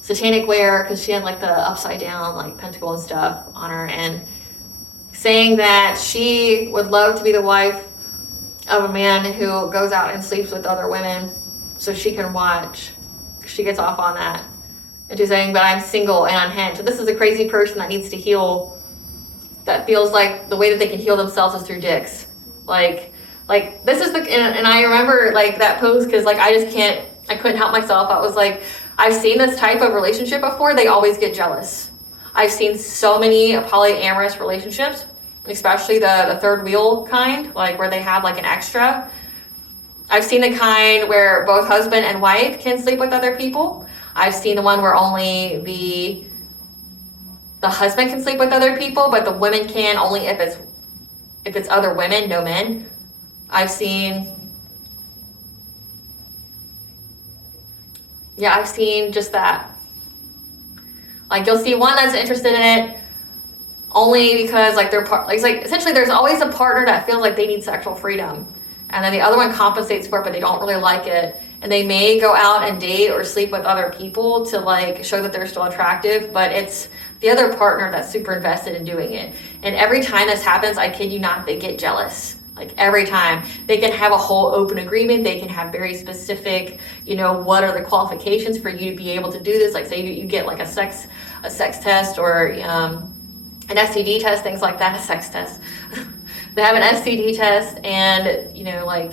satanic wear, because she had like the upside down like pentacle and stuff on her, and saying that she would love to be the wife of a man who goes out and sleeps with other women so she can watch. She gets off on that. And she's saying, but I'm single and unhinged. So this is a crazy person that needs to heal, that feels like the way that they can heal themselves is through dicks. Like this is and I remember like that post, because like I couldn't help myself. I was like, I've seen this type of relationship before. They always get jealous. I've seen so many polyamorous relationships, especially the third wheel kind, like where they have like an extra. I've seen the kind where both husband and wife can sleep with other people. I've seen the one where only the husband can sleep with other people, but the women can only if it's other women, no men. I've seen just that. Like you'll see one that's interested in it only because like it's like essentially there's always a partner that feels like they need sexual freedom, and then the other one compensates for it, but they don't really like it, and they may go out and date or sleep with other people to like show that they're still attractive, but it's the other partner that's super invested in doing it. And every time this happens, I kid you not, they get jealous. Like every time. They can have a whole open agreement. They can have very specific, what are the qualifications for you to be able to do this? Like say you get like a sex test or an STD test, things like that, a sex test. They have an STD test, and like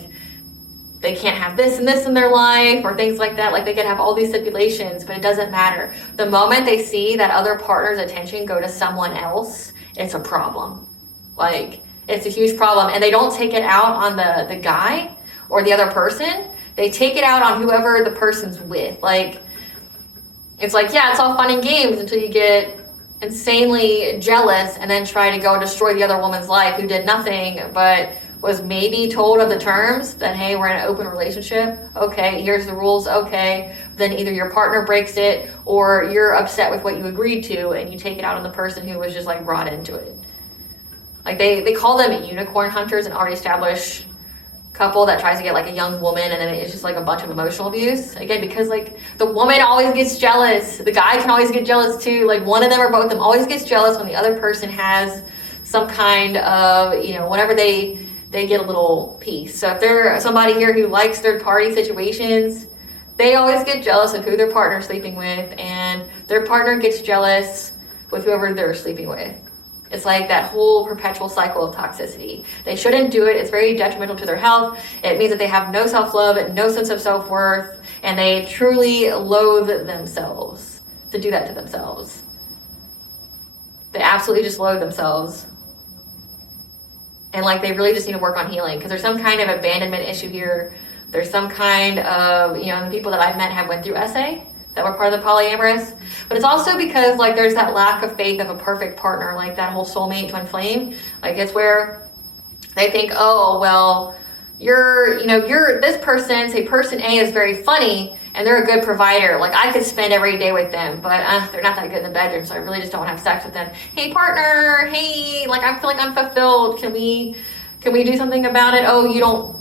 they can't have this and this in their life or things like that. Like they can have all these stipulations, but it doesn't matter. The moment they see that other partner's attention go to someone else, it's a problem. Like it's a huge problem, and they don't take it out on the guy or the other person. They take it out on whoever the person's with. Like, it's like, yeah, it's all fun and games until you get insanely jealous and then try to go destroy the other woman's life who did nothing but was maybe told of the terms that, hey, we're in an open relationship. Okay, here's the rules. Okay, then either your partner breaks it or you're upset with what you agreed to and you take it out on the person who was just like brought into it. Like they call them unicorn hunters, an already established couple that tries to get like a young woman, and then it's just like a bunch of emotional abuse. Again, because like the woman always gets jealous. The guy can always get jealous too. Like one of them or both of them always gets jealous when the other person has some kind of, whenever they get a little piece. So if they're somebody here who likes third party situations, they always get jealous of who their partner's sleeping with, and their partner gets jealous with whoever they're sleeping with. It's like that whole perpetual cycle of toxicity. They shouldn't do it. It's very detrimental to their health. It means that they have no self-love, no sense of self-worth, and they truly loathe themselves to do that to themselves. They absolutely just loathe themselves. And like they really just need to work on healing, because there's some kind of abandonment issue here. There's some kind of, the people that I've met have went through SA that were part of the polyamorous, but it's also because like there's that lack of faith of a perfect partner, like that whole soulmate twin flame. Like it's where they think, oh well, you're this person, say person A is very funny and they're a good provider. Like I could spend every day with them, but they're not that good in the bedroom, so I really just don't want to have sex with them. Hey partner, hey, like I feel like I'm fulfilled. Can we do something about it? Oh,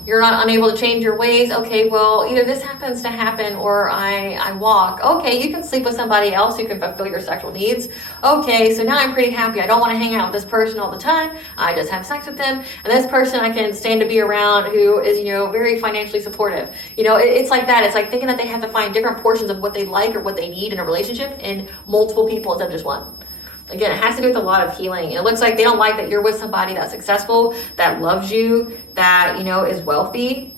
you're not unable to change your ways. Okay, well, either this happens to happen or I walk. Okay, you can sleep with somebody else who can fulfill your sexual needs. Okay, so now I'm pretty happy. I don't want to hang out with this person all the time. I just have sex with them. And this person I can stand to be around who is, very financially supportive. It's like that. It's like thinking that they have to find different portions of what they like or what they need in a relationship in multiple people instead of just one. Again, it has to do with a lot of healing. It looks like they don't like that you're with somebody that's successful, that loves you, that, is wealthy.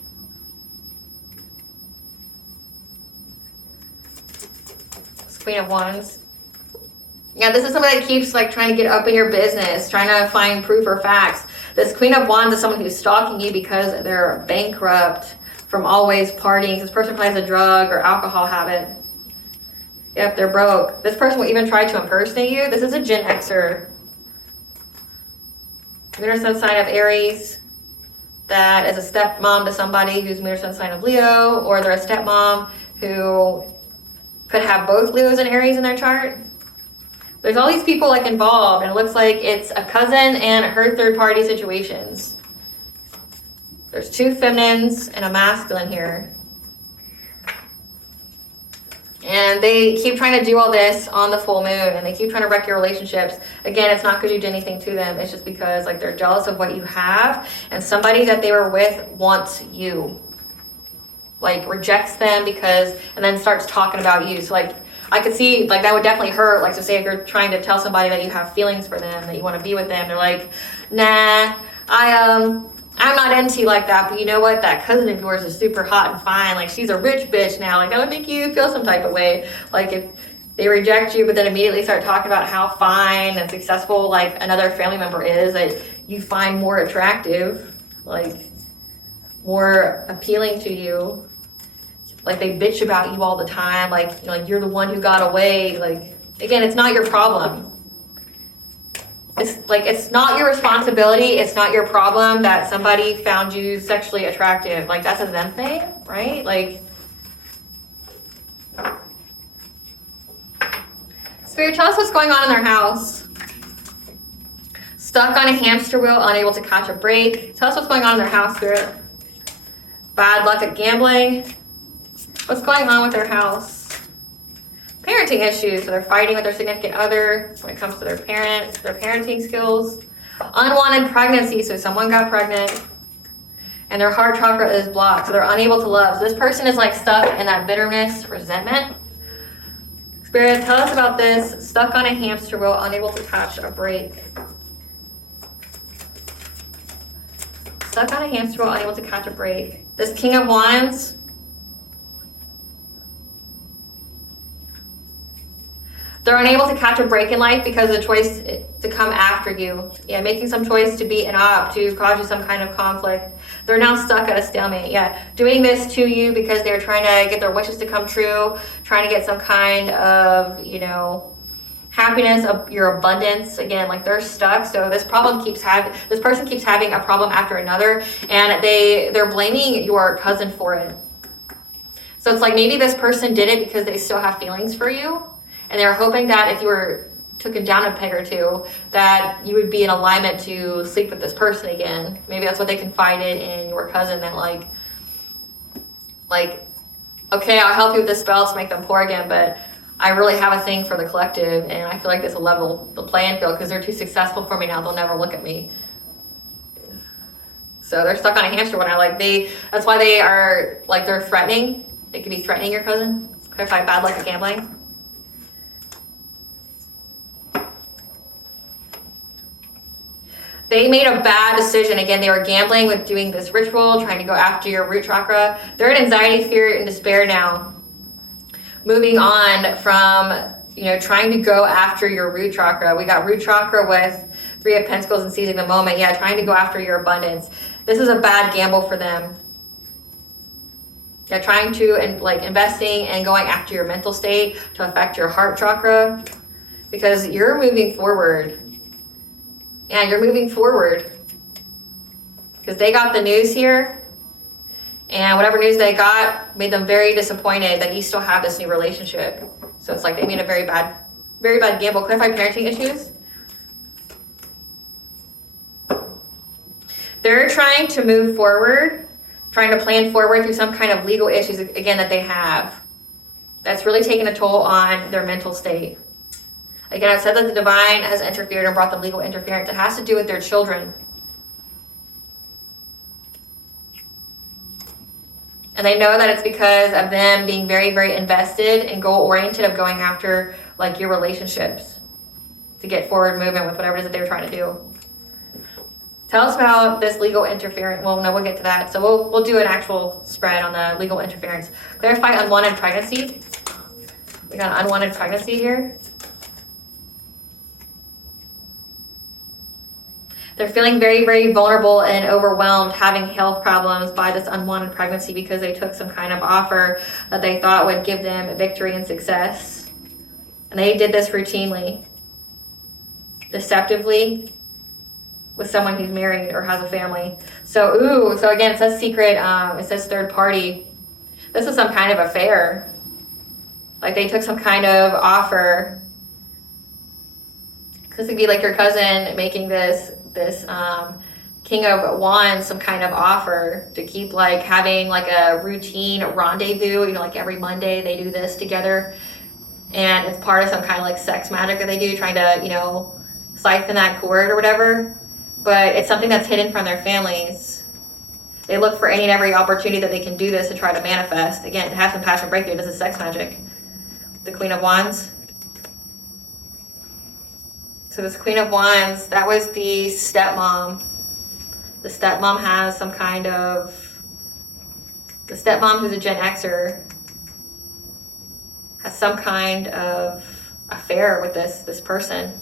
It's Queen of Wands. Yeah, this is somebody that keeps like trying to get up in your business, trying to find proof or facts. This Queen of Wands is someone who's stalking you because they're bankrupt, from always partying. This person probably has a drug or alcohol habit. Yep, they're broke. This person will even try to impersonate you. This is a Gen Xer. Moon or Sun sign of Aries. That is a stepmom to somebody who's Moon or Sun sign of Leo, or they're a stepmom who could have both Leos and Aries in their chart. There's all these people like involved, and it looks like it's a cousin and her third party situations. There's two feminines and a masculine here. And they keep trying to do all this on the full moon, and they keep trying to wreck your relationships. Again, it's not because you did anything to them. It's just because like they're jealous of what you have, and somebody that they were with wants you. Like rejects them because, and then starts talking about you. So like I could see like that would definitely hurt. Like so say if you're trying to tell somebody that you have feelings for them, that you want to be with them, they're like, nah, I'm not into you like that, but you know what? That cousin of yours is super hot and fine. Like, she's a rich bitch now. Like, that would make you feel some type of way. Like, if they reject you, but then immediately start talking about how fine and successful, like, another family member is that you find more attractive, like, more appealing to you. Like, they bitch about you all the time. Like, you know, like, you're the one who got away. Like, again, it's not your problem. It's like, it's not your responsibility, it's not your problem that somebody found you sexually attractive. Like, that's a them thing, right? Like, Spirit, tell us what's going on in their house. Stuck on a hamster wheel, unable to catch a break. Tell us what's going on in their house, Spirit. Bad luck at gambling. What's going on with their house? Parenting issues, so they're fighting with their significant other when it comes to their parents, their parenting skills. Unwanted pregnancy, so someone got pregnant and their heart chakra is blocked, so they're unable to love. So this person is like stuck in that bitterness, resentment. Spirit, tell us about this. Stuck on a hamster wheel, unable to catch a break. Stuck on a hamster wheel, unable to catch a break. This King of Wands. They're unable to catch a break in life because of the choice to come after you. Yeah, making some choice to be an op, to cause you some kind of conflict. They're now stuck at a stalemate. Yeah, doing this to you because they're trying to get their wishes to come true, trying to get some kind of, you know, happiness, of your abundance. Again, like they're stuck. So this person keeps having a problem after another, and they're blaming your cousin for it. So it's like maybe this person did it because they still have feelings for you. And they're hoping that if you were taken down a peg or two, that you would be in alignment to sleep with this person again. Maybe that's what they confided in your cousin, that like, okay, I'll help you with this spell to make them poor again, but I really have a thing for the collective, and I feel like this will level the playing field because they're too successful for me now. They'll never look at me. So they're stuck on a hamster wheel. That's why they are, like, they're threatening. They could be threatening your cousin. Clarify bad luck at gambling. They made a bad decision. Again, they were gambling with doing this ritual, trying to go after your root chakra. They're in anxiety, fear, and despair now. Moving on from, you know, trying to go after your root chakra. We got root chakra with 3 of Pentacles and seizing the moment. Yeah, trying to go after your abundance. This is a bad gamble for them. Yeah, trying to, and like investing and going after your mental state to affect your heart chakra, because you're moving forward. Yeah, you're moving forward because they got the news here, and whatever news they got made them very disappointed that you still have this new relationship. So it's like they made a very bad gamble. Clarify parenting issues. They're trying to move forward, trying to plan forward through some kind of legal issues, again, that they have. That's really taken a toll on their mental state. Again, I said that the divine has interfered and brought them legal interference. It has to do with their children. And they know that it's because of them being very, very invested and goal-oriented of going after, like, your relationships to get forward movement with whatever it is that they were trying to do. Tell us about this legal interference. Well, no, we'll get to that. So we'll do an actual spread on the legal interference. Clarify unwanted pregnancy. We got an unwanted pregnancy here. They're feeling very, very vulnerable and overwhelmed, having health problems by this unwanted pregnancy because they took some kind of offer that they thought would give them victory and success. And they did this routinely, deceptively, with someone who's married or has a family. So again, it says secret, it says third party. This is some kind of affair. Like they took some kind of offer. This would be like your cousin making this King of Wands some kind of offer to keep like having like a routine rendezvous, like every Monday they do this together, and it's part of some kind of like sex magic that they do, trying to siphon that cord or whatever. But it's something that's hidden from their families. They look for any and every opportunity that they can do this to try to manifest, again, to have some passion breakthrough. This is sex magic. The Queen of Wands. So this Queen of Wands, that was the stepmom. The stepmom has some kind of, the stepmom who's a Gen Xer has some kind of affair with this person.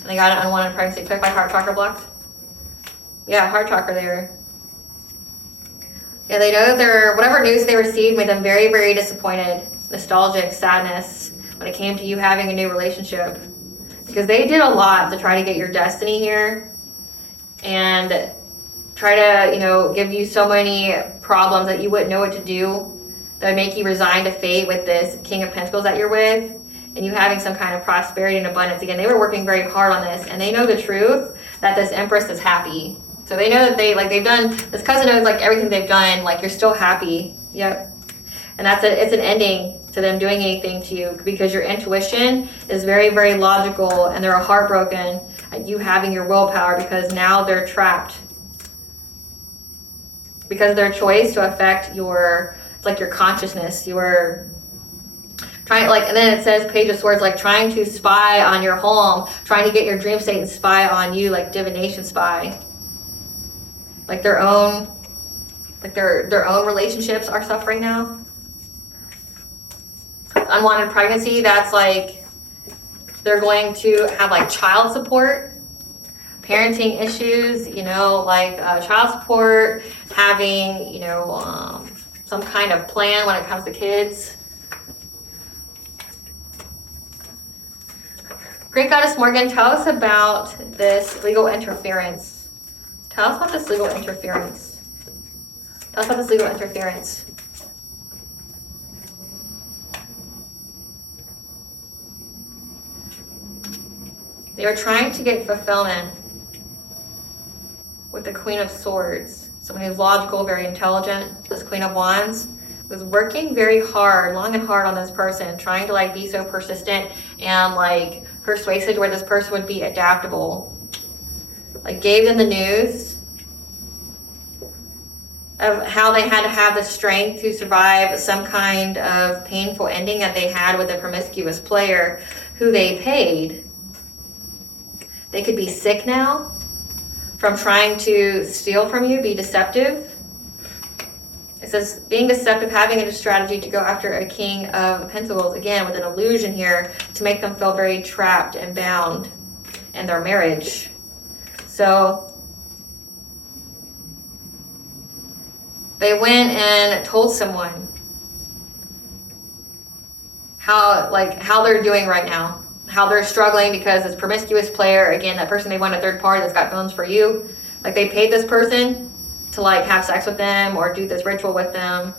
And they got an unwanted pregnancy. Took my heart chakra blocked. Yeah, heart chakra there. Yeah, they know whatever news they received made them very, very disappointed, nostalgic, sadness when it came to you having a new relationship. Because they did a lot to try to get your destiny here and try to, give you so many problems that you wouldn't know what to do, that would make you resign to fate with this King of Pentacles that you're with, and you having some kind of prosperity and abundance. Again, they were working very hard on this, and they know the truth that this Empress is happy. So they know that they've done, this cousin knows everything they've done, you're still happy. Yep. And it's an ending to them doing anything to you, because your intuition is very, very logical, and they're heartbroken at you having your willpower, because now they're trapped because of their choice to affect your consciousness. Your trying, and then it says Page of Swords, trying to spy on your home, trying to get your dream state and spy on you, divination spy. Their own relationships are suffering now. Unwanted pregnancy, that's they're going to have child support, parenting issues, child support, having, some kind of plan when it comes to kids. Great Goddess Morgan, tell us about this legal interference. Tell us about this legal interference. Tell us about this legal interference. They are trying to get fulfillment with the Queen of Swords. Someone who's logical, very intelligent. This Queen of Wands was working very hard, long and hard on this person, trying to be so persistent and persuasive where this person would be adaptable. Gave them the news of how they had to have the strength to survive some kind of painful ending that they had with a promiscuous player who they paid. They could be sick now from trying to steal from you, be deceptive. It says being deceptive, having a strategy to go after a King of Pentacles, again with an illusion here to make them feel very trapped and bound in their marriage. So they went and told someone how they're doing right now, how they're struggling because this promiscuous player, again, that person they want a third party that's got feelings for you, they paid this person to have sex with them or do this ritual with them.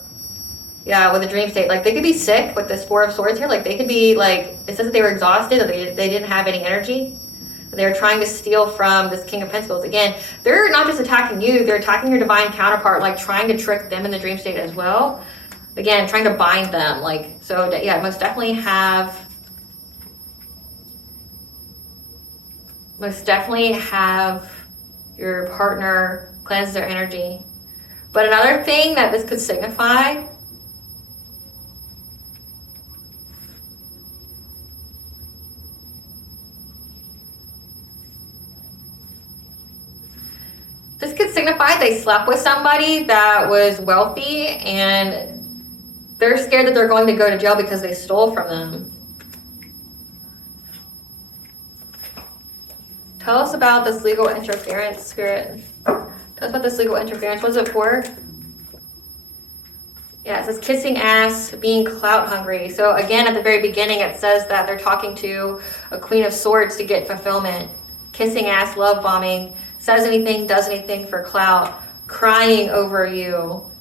Yeah, with a dream state. They could be sick with this Four of Swords here. They could be it says that they were exhausted, that they didn't have any energy. They were trying to steal from this King of Pentacles. Again, they're not just attacking you, they're attacking your divine counterpart, trying to trick them in the dream state as well. Again, trying to bind them. Most definitely have your partner cleanse their energy. But another thing that this could signify they slept with somebody that was wealthy and they're scared that they're going to go to jail because they stole from them. Tell us about this legal interference, Spirit. Tell us about this legal interference. What's it for? Yeah, it says kissing ass, being clout hungry. So again, at the very beginning, it says that they're talking to a Queen of Swords to get fulfillment. Kissing ass, love bombing, says anything, does anything for clout, crying over you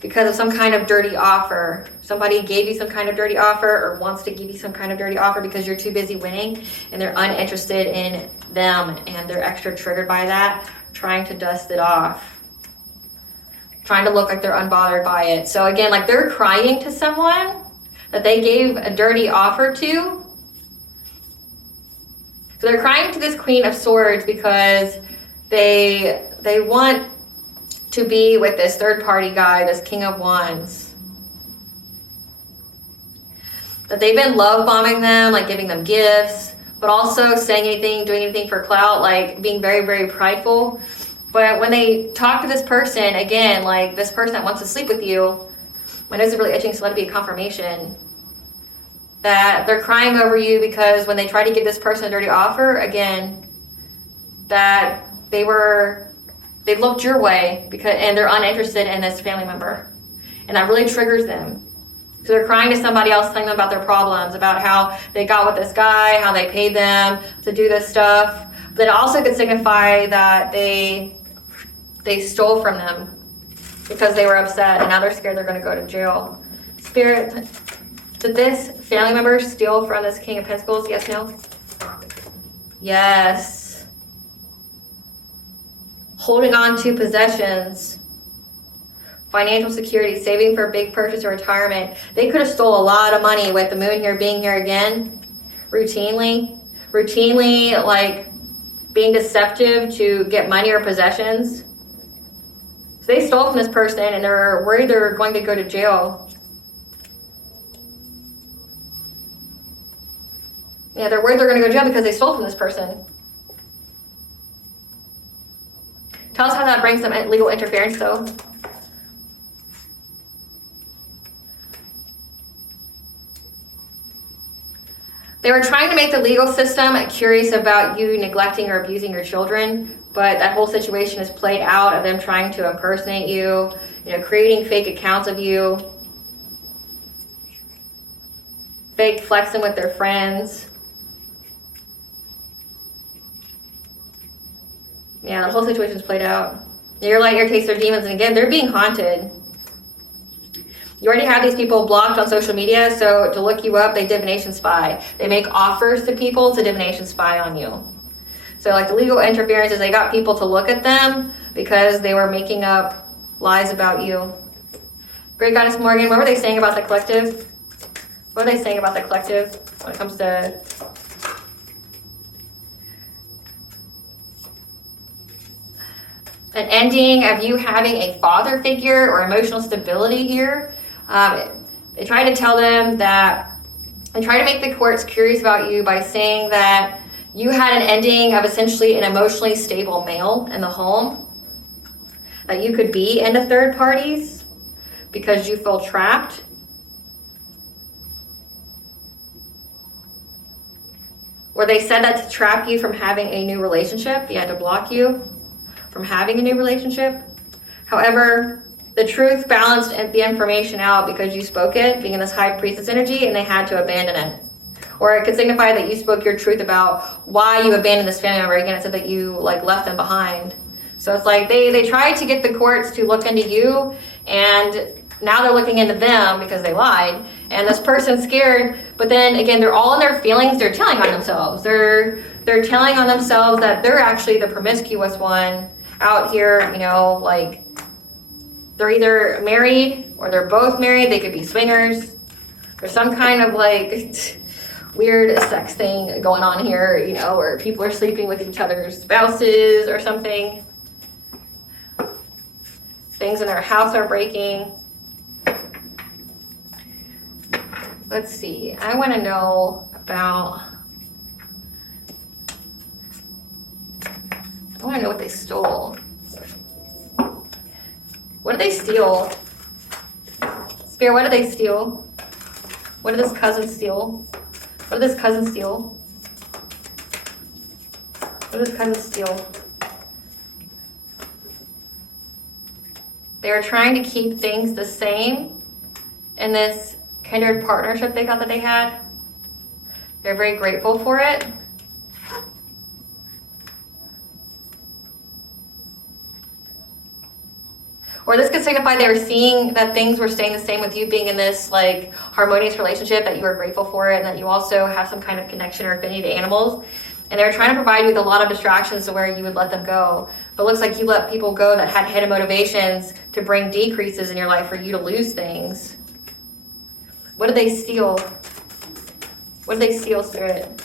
because of some kind of dirty offer. Somebody gave you some kind of dirty offer or wants to give you some kind of dirty offer because you're too busy winning and they're uninterested in them and they're extra triggered by that, trying to dust it off. Trying to look like they're unbothered by it. So again, like they're crying to someone that they gave a dirty offer to. So they're crying to this Queen of Swords because they want to be with this third party guy, this King of Wands. That they've been love bombing them, like giving them gifts, but also saying anything, doing anything for clout, like being very, very prideful. But when they talk to this person, again, like this person that wants to sleep with you, my nose is really itching, so let it be a confirmation that they're crying over you because when they try to give this person a dirty offer, again, that they looked your way and they're uninterested in this family member. And that really triggers them. So they're crying to somebody else, telling them about their problems, about how they got with this guy, how they paid them to do this stuff. But it also could signify that they stole from them because they were upset and now they're scared they're going to go to jail. Spirit, did this family member steal from this King of Pentacles? Yes, no? Yes. Holding on to possessions, financial security, saving for a big purchase or retirement. They could have stole a lot of money with the moon here being here again, routinely, like being deceptive to get money or possessions. So they stole from this person and they're worried they're going to go to jail. Yeah, they're worried they're going to go to jail because they stole from this person. Tell us how that brings them legal interference, though. They were trying to make the legal system curious about you neglecting or abusing your children, but that whole situation is played out of them trying to impersonate you, creating fake accounts of you, fake flexing with their friends. Yeah, the whole situation is played out. Your light, your taste, their demons, and again, they're being haunted. You already have these people blocked on social media, so to look you up, they divination spy. They make offers to people to divination spy on you. So like the legal interference is they got people to look at them because they were making up lies about you. Great Goddess Morgan, what were they saying about the collective? What are they saying about the collective when it comes to... an ending of you having a father figure or emotional stability here. They try to tell them that, they try to make the courts curious about you by saying that you had an ending of essentially an emotionally stable male in the home, that you could be into third parties because you feel trapped. Or they said that to trap you from having a new relationship, they had to block you from having a new relationship. However, the truth balanced the information out because you spoke it, being in this high priestess energy, and they had to abandon it. Or it could signify that you spoke your truth about why you abandoned this family member. Again, it said that you left them behind. So it's like they tried to get the courts to look into you, and now they're looking into them because they lied. And this person's scared, but then again, they're all in their feelings. They're telling on themselves. They're telling on themselves that they're actually the promiscuous one out here, they're either married or they're both married. They could be swingers. There's some kind of weird sex thing going on here, where people are sleeping with each other's spouses or something. Things in their house are breaking. Let's see. I want to know about... I want to know what they stole. What did they steal? Spirit, what did they steal? What did this cousin steal? What did this cousin steal? What does cousin steal? They were trying to keep things the same in this kindred partnership they thought that they had. They're very grateful for it. Or this could signify they were seeing that things were staying the same with you being in this like harmonious relationship, that you were grateful for it, and that you also have some kind of connection or affinity to animals. And they were trying to provide you with a lot of distractions to where you would let them go. But it looks like you let people go that had hidden motivations to bring decreases in your life for you to lose things. What did they steal? What did they steal, Spirit?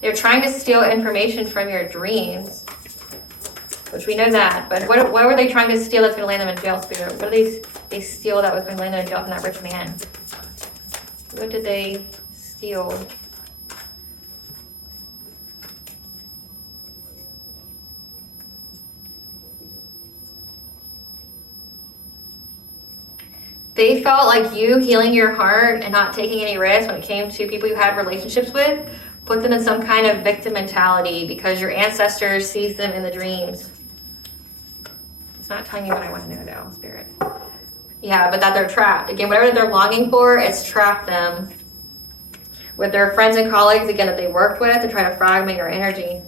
They're trying to steal information from your dreams, which we know that. But what were they trying to steal that's going to land them in jail, Spirit? What did they steal that was going to land them in jail from that rich man? What did they steal? They felt like you healing your heart and not taking any risks when it came to people you had relationships with put them in some kind of victim mentality because your ancestors sees them in the dreams. It's not telling you what I want to know now, Spirit. Yeah, but that they're trapped. Again, whatever they're longing for, it's trapped them. With their friends and colleagues, again, that they worked with to try to fragment your energy,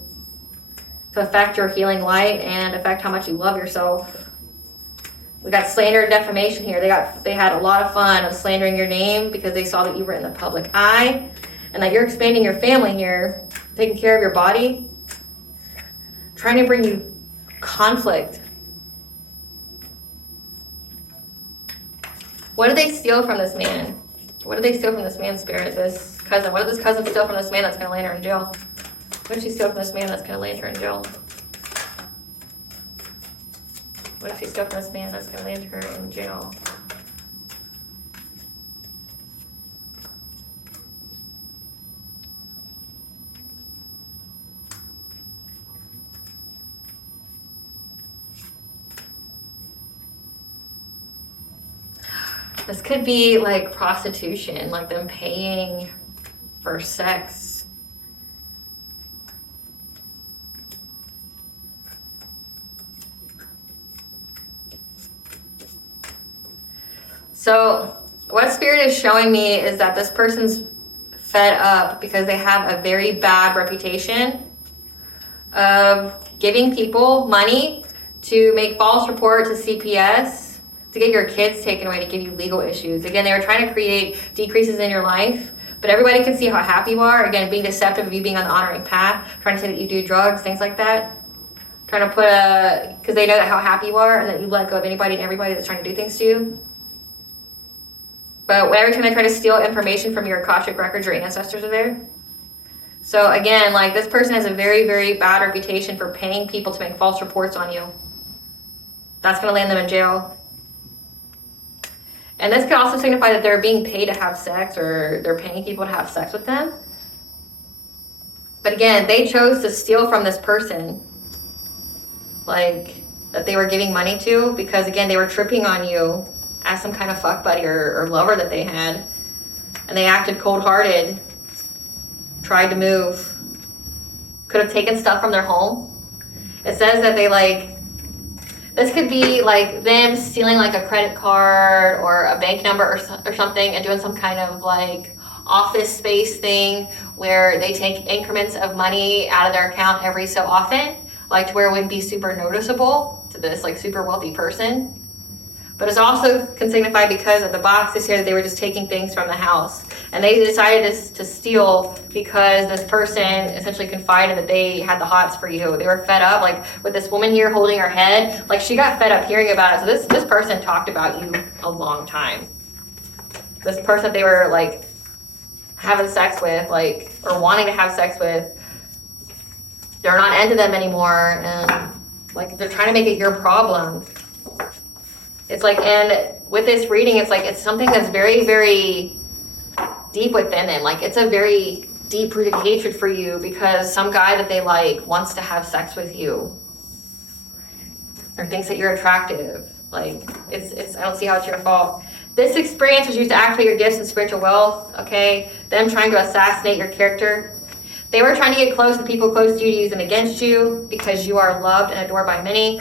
to affect your healing light and affect how much you love yourself. We got slander and defamation here. They had a lot of fun of slandering your name because they saw that you were in the public eye and that you're expanding your family here, taking care of your body, trying to bring you conflict. What did they steal from this man? What did they steal from this man, Spirit? This cousin. What did this cousin steal from this man that's going to land her in jail? What did she steal from this man that's going to land her in jail? What if she steal from this man that's going to land her in jail? This could be like prostitution, like them paying for sex. So what Spirit is showing me is that this person's fed up because they have a very bad reputation of giving people money to make false report to CPS, to get your kids taken away, to give you legal issues. Again, they were trying to create decreases in your life, but everybody can see how happy you are. Again, being deceptive of you being on the honoring path, trying to say that you do drugs, things like that. Trying to put because they know that how happy you are and that you let go of anybody and everybody that's trying to do things to you. But every time they try to steal information from your Akashic records, your ancestors are there. So again, like this person has a very, very bad reputation for paying people to make false reports on you. That's going to land them in jail. And this could also signify that they're being paid to have sex, or they're paying people to have sex with them. But again, they chose to steal from this person, like that they were giving money to, because again, they were tripping on you as some kind of fuck buddy or lover that they had. And they acted cold-hearted, tried to move, could have taken stuff from their home. It says that they this could be like them stealing like a credit card or a bank number or something and doing some kind of like office space thing where they take increments of money out of their account every so often, like to where it wouldn't be super noticeable to this like super wealthy person. But it's also can signify because of the boxes here that they were just taking things from the house. And they decided to steal because this person essentially confided that they had the hots for you. They were fed up, like with this woman here holding her head. Like she got fed up hearing about it. So this person talked about you a long time. This person that they were like having sex with, like, or wanting to have sex with, they're not into them anymore. And like they're trying to make it your problem. It's like, and with this reading, it's like, it's something that's very, very deep within them. Like, it's a very deep-rooted hatred for you because some guy that they like wants to have sex with you or thinks that you're attractive. Like, it's I don't see how it's your fault. This experience was used to activate your gifts and spiritual wealth, okay? Them trying to assassinate your character. They were trying to get close to people close to you to use them against you because you are loved and adored by many.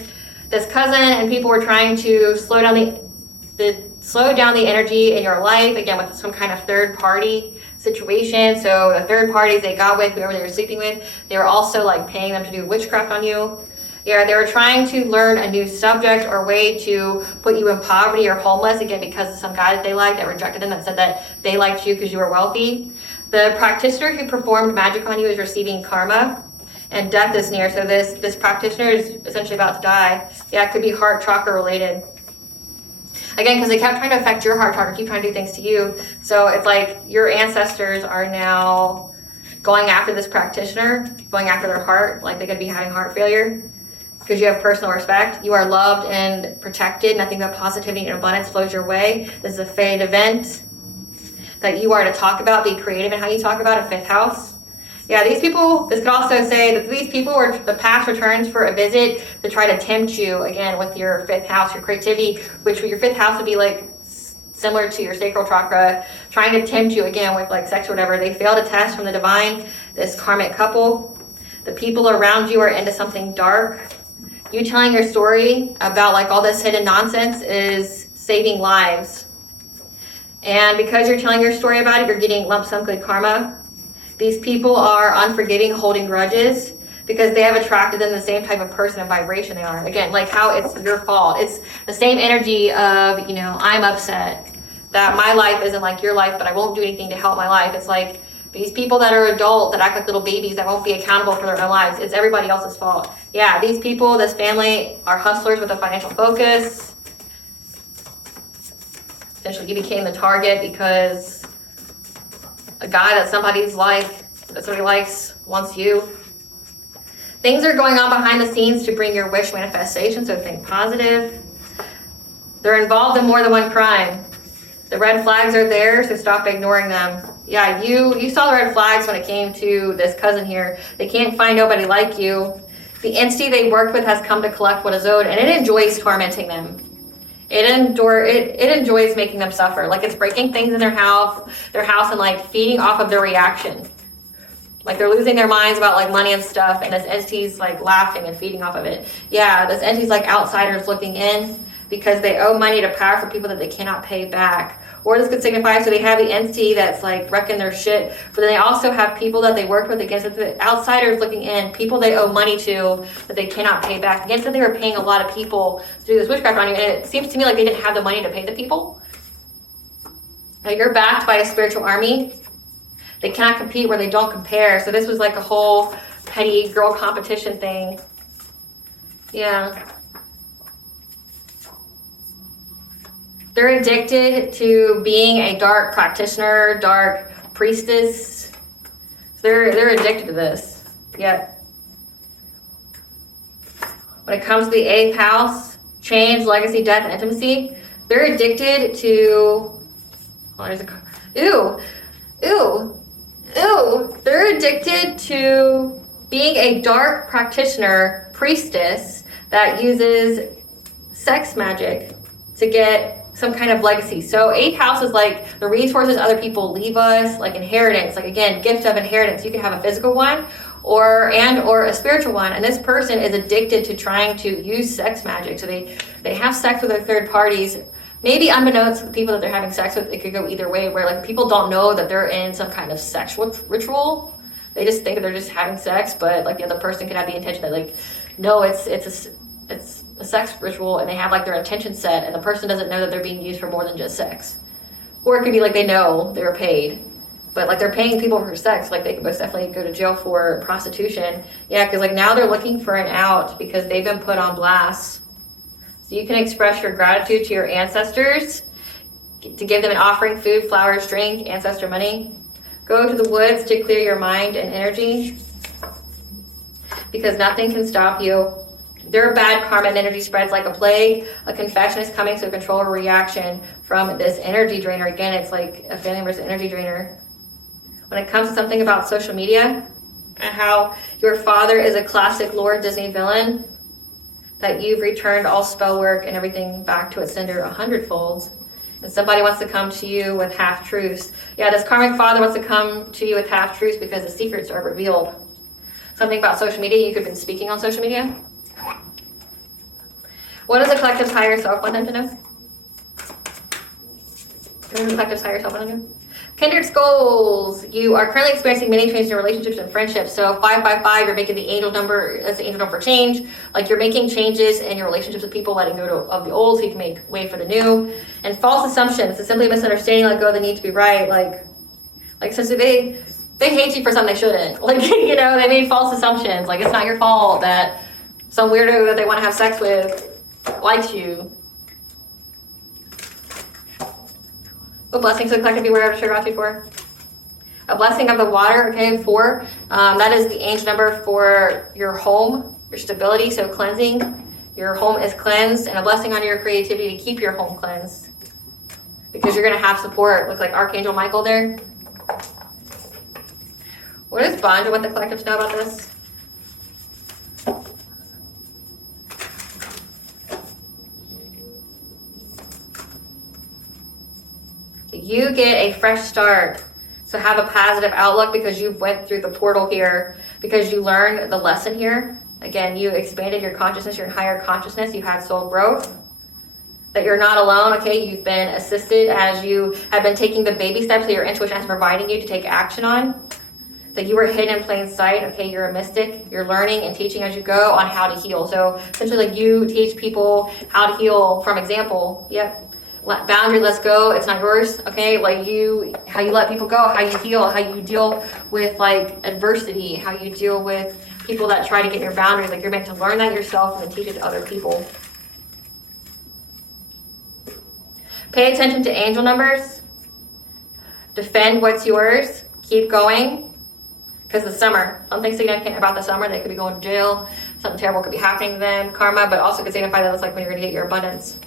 This cousin and people were trying to slow down the energy in your life, again, with some kind of third party situation. So the third parties they got with, whoever they were sleeping with, they were also like paying them to do witchcraft on you. Yeah, they were trying to learn a new subject or way to put you in poverty or homeless, again, because of some guy that they liked that rejected them, that said that they liked you because you were wealthy. The practitioner who performed magic on you is receiving karma, and death is near. So this practitioner is essentially about to die. Yeah, it could be heart chakra related. Again, because they kept trying to affect your heart chakra, keep trying to do things to you. So it's like your ancestors are now going after this practitioner, going after their heart, like they could be having heart failure. Because you have personal respect, you are loved and protected. Nothing but positivity and abundance flows your way. This is a fate event that you are to talk about. Be creative in how you talk about a fifth house. Yeah, these people, this could also say that these people were the past returns for a visit to try to tempt you, again, with your fifth house, your creativity, which your fifth house would be like similar to your sacral chakra, trying to tempt you, again, with like sex or whatever. They failed a test from the divine, this karmic couple. The people around you are into something dark. You telling your story about like all this hidden nonsense is saving lives. And because you're telling your story about it, you're getting lump sum good karma. These people are unforgiving, holding grudges, because they have attracted them the same type of person and vibration they are. Again, like how it's your fault. It's the same energy of, I'm upset that my life isn't like your life, but I won't do anything to help my life. It's like these people that are adult, that act like little babies, that won't be accountable for their own lives. It's everybody else's fault. Yeah, these people, this family, are hustlers with a financial focus. Essentially, you became the target because a guy that somebody likes wants you. Things are going on behind the scenes to bring your wish manifestation, so think positive. They're involved in more than one crime. The red flags are there, so stop ignoring them. Yeah, you saw the red flags when it came to this cousin here. They can't find nobody like you. The entity they worked with has come to collect what is owed, and it enjoys tormenting them. It enjoys making them suffer. Like it's breaking things in their house and like feeding off of their reaction. Like they're losing their minds about like money and stuff, and this entity's like laughing and feeding off of it. Yeah, this entity's like outsiders looking in because they owe money to powerful people that they cannot pay back. Or this could signify, so they have the entity that's like wrecking their shit, but then they also have people that they worked with against the outsiders looking in, people they owe money to that they cannot pay back. Again, so they were paying a lot of people to do this witchcraft on you, and it seems to me like they didn't have the money to pay the people. Now you're backed by a spiritual army. They cannot compete where they don't compare. So this was like a whole petty girl competition thing. Yeah. They're addicted to being a dark practitioner, dark priestess. They're addicted to this. Yeah. When it comes to the 8th house, change, legacy, death, and intimacy, they're addicted to... They're addicted to being a dark practitioner, priestess, that uses sex magic to get some kind of legacy. So 8th house is like the resources other people leave us, like inheritance, like again, gift of inheritance. You can have a physical one or a spiritual one. And this person is addicted to trying to use sex magic. So they have sex with their third parties, maybe unbeknownst to the people that they're having sex with. It could go either way, where like people don't know that they're in some kind of sexual ritual. They just think that they're just having sex, but like the other person could have the intention that like, no, it's a sex ritual, and they have like their intention set, and the person doesn't know that they're being used for more than just sex. Or it could be like they know they were paid, but like they're paying people for sex. Like they could most definitely go to jail for prostitution. Yeah, because like now they're looking for an out because they've been put on blast. So you can express your gratitude to your ancestors, to give them an offering, food, flowers, drink, ancestor money. Go to the woods to clear your mind and energy, because nothing can stop you. Their bad karma and energy spreads like a plague. A confession is coming, so control a reaction from this energy drainer. Again, it's like a family member's energy drainer. When it comes to something about social media, and how your father is a classic Lord Disney villain, that you've returned all spell work and everything back to its sender 100-fold. And somebody wants to come to you with half-truths. Yeah, this karmic father wants to come to you with half-truths because the secrets are revealed. Something about social media, you could have been speaking on social media. What does the collective's higher self want them to know? What does the collective's higher self want them to know? Kindred skulls. You are currently experiencing many changes in your relationships and friendships. So 555, you're making the angel number, that's the angel number for change. Like you're making changes in your relationships with people, letting go of the old so you can make way for the new. And false assumptions. It's simply a misunderstanding, let go of the need to be right. Like essentially they hate you for something they shouldn't. Like, you know, they made false assumptions. Like it's not your fault that some weirdo that they want to have sex with likes you. What blessings would the collective be aware of to trigger out for? A blessing of the water, okay, 4. That is the angel number for your home, your stability, so cleansing. Your home is cleansed, and a blessing on your creativity to keep your home cleansed. Because you're going to have support. Looks like Archangel Michael there. What does Bondra want the collectives know about this? You get a fresh start. So have a positive outlook because you went through the portal here, because you learned the lesson here. Again, you expanded your consciousness, your higher consciousness, you had soul growth. That you're not alone, okay? You've been assisted as you have been taking the baby steps that your intuition has providing you to take action on. That you were hidden in plain sight, okay? You're a mystic. You're learning and teaching as you go on how to heal. So essentially like you teach people how to heal from example. Yep. Boundary, let's go, it's not yours, okay? Like how you let people go, how you heal, how you deal with like adversity, how you deal with people that try to get your boundaries. Like you're meant to learn that yourself and then teach it to other people. Pay attention to angel numbers. Defend what's yours. Keep going. Because the summer, something significant about the summer, they could be going to jail, something terrible could be happening to them, karma, but also could signify that it's like when you're going to get your abundance.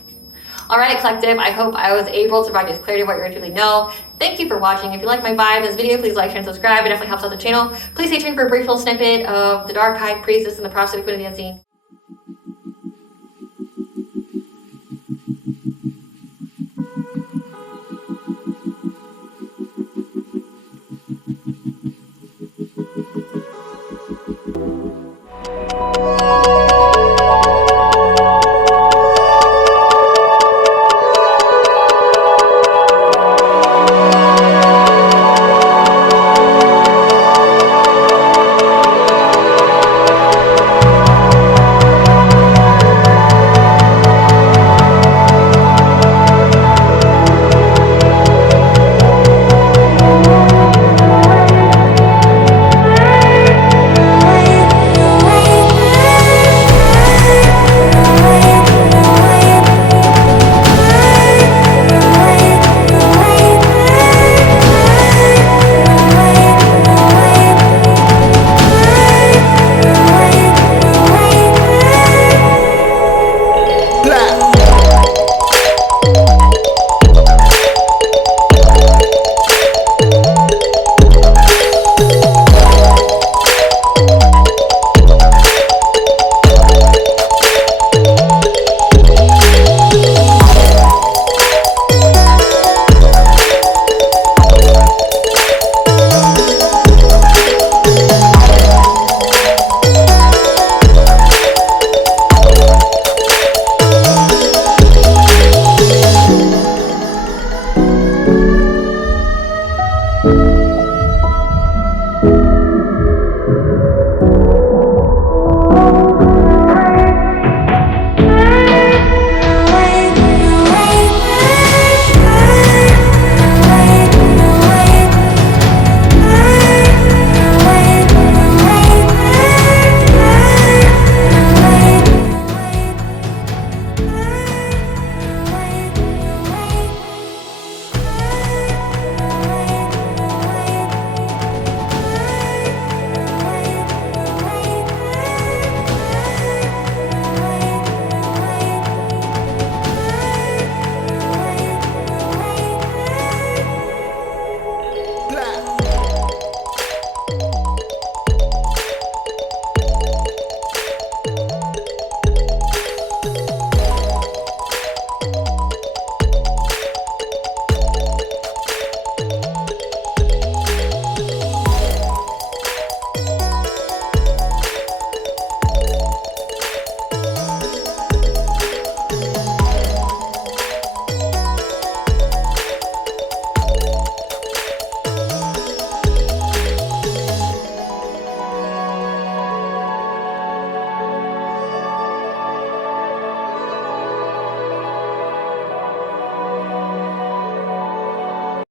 All right, collective, I hope I was able to provide you with clarity of what you intuitively know. Thank you for watching. If you like my vibe, this video, please like, share, and subscribe. It definitely helps out the channel. Please stay tuned for a brief little snippet of the Dark High Priestess and the Prophecy of the Queen of the Unseen.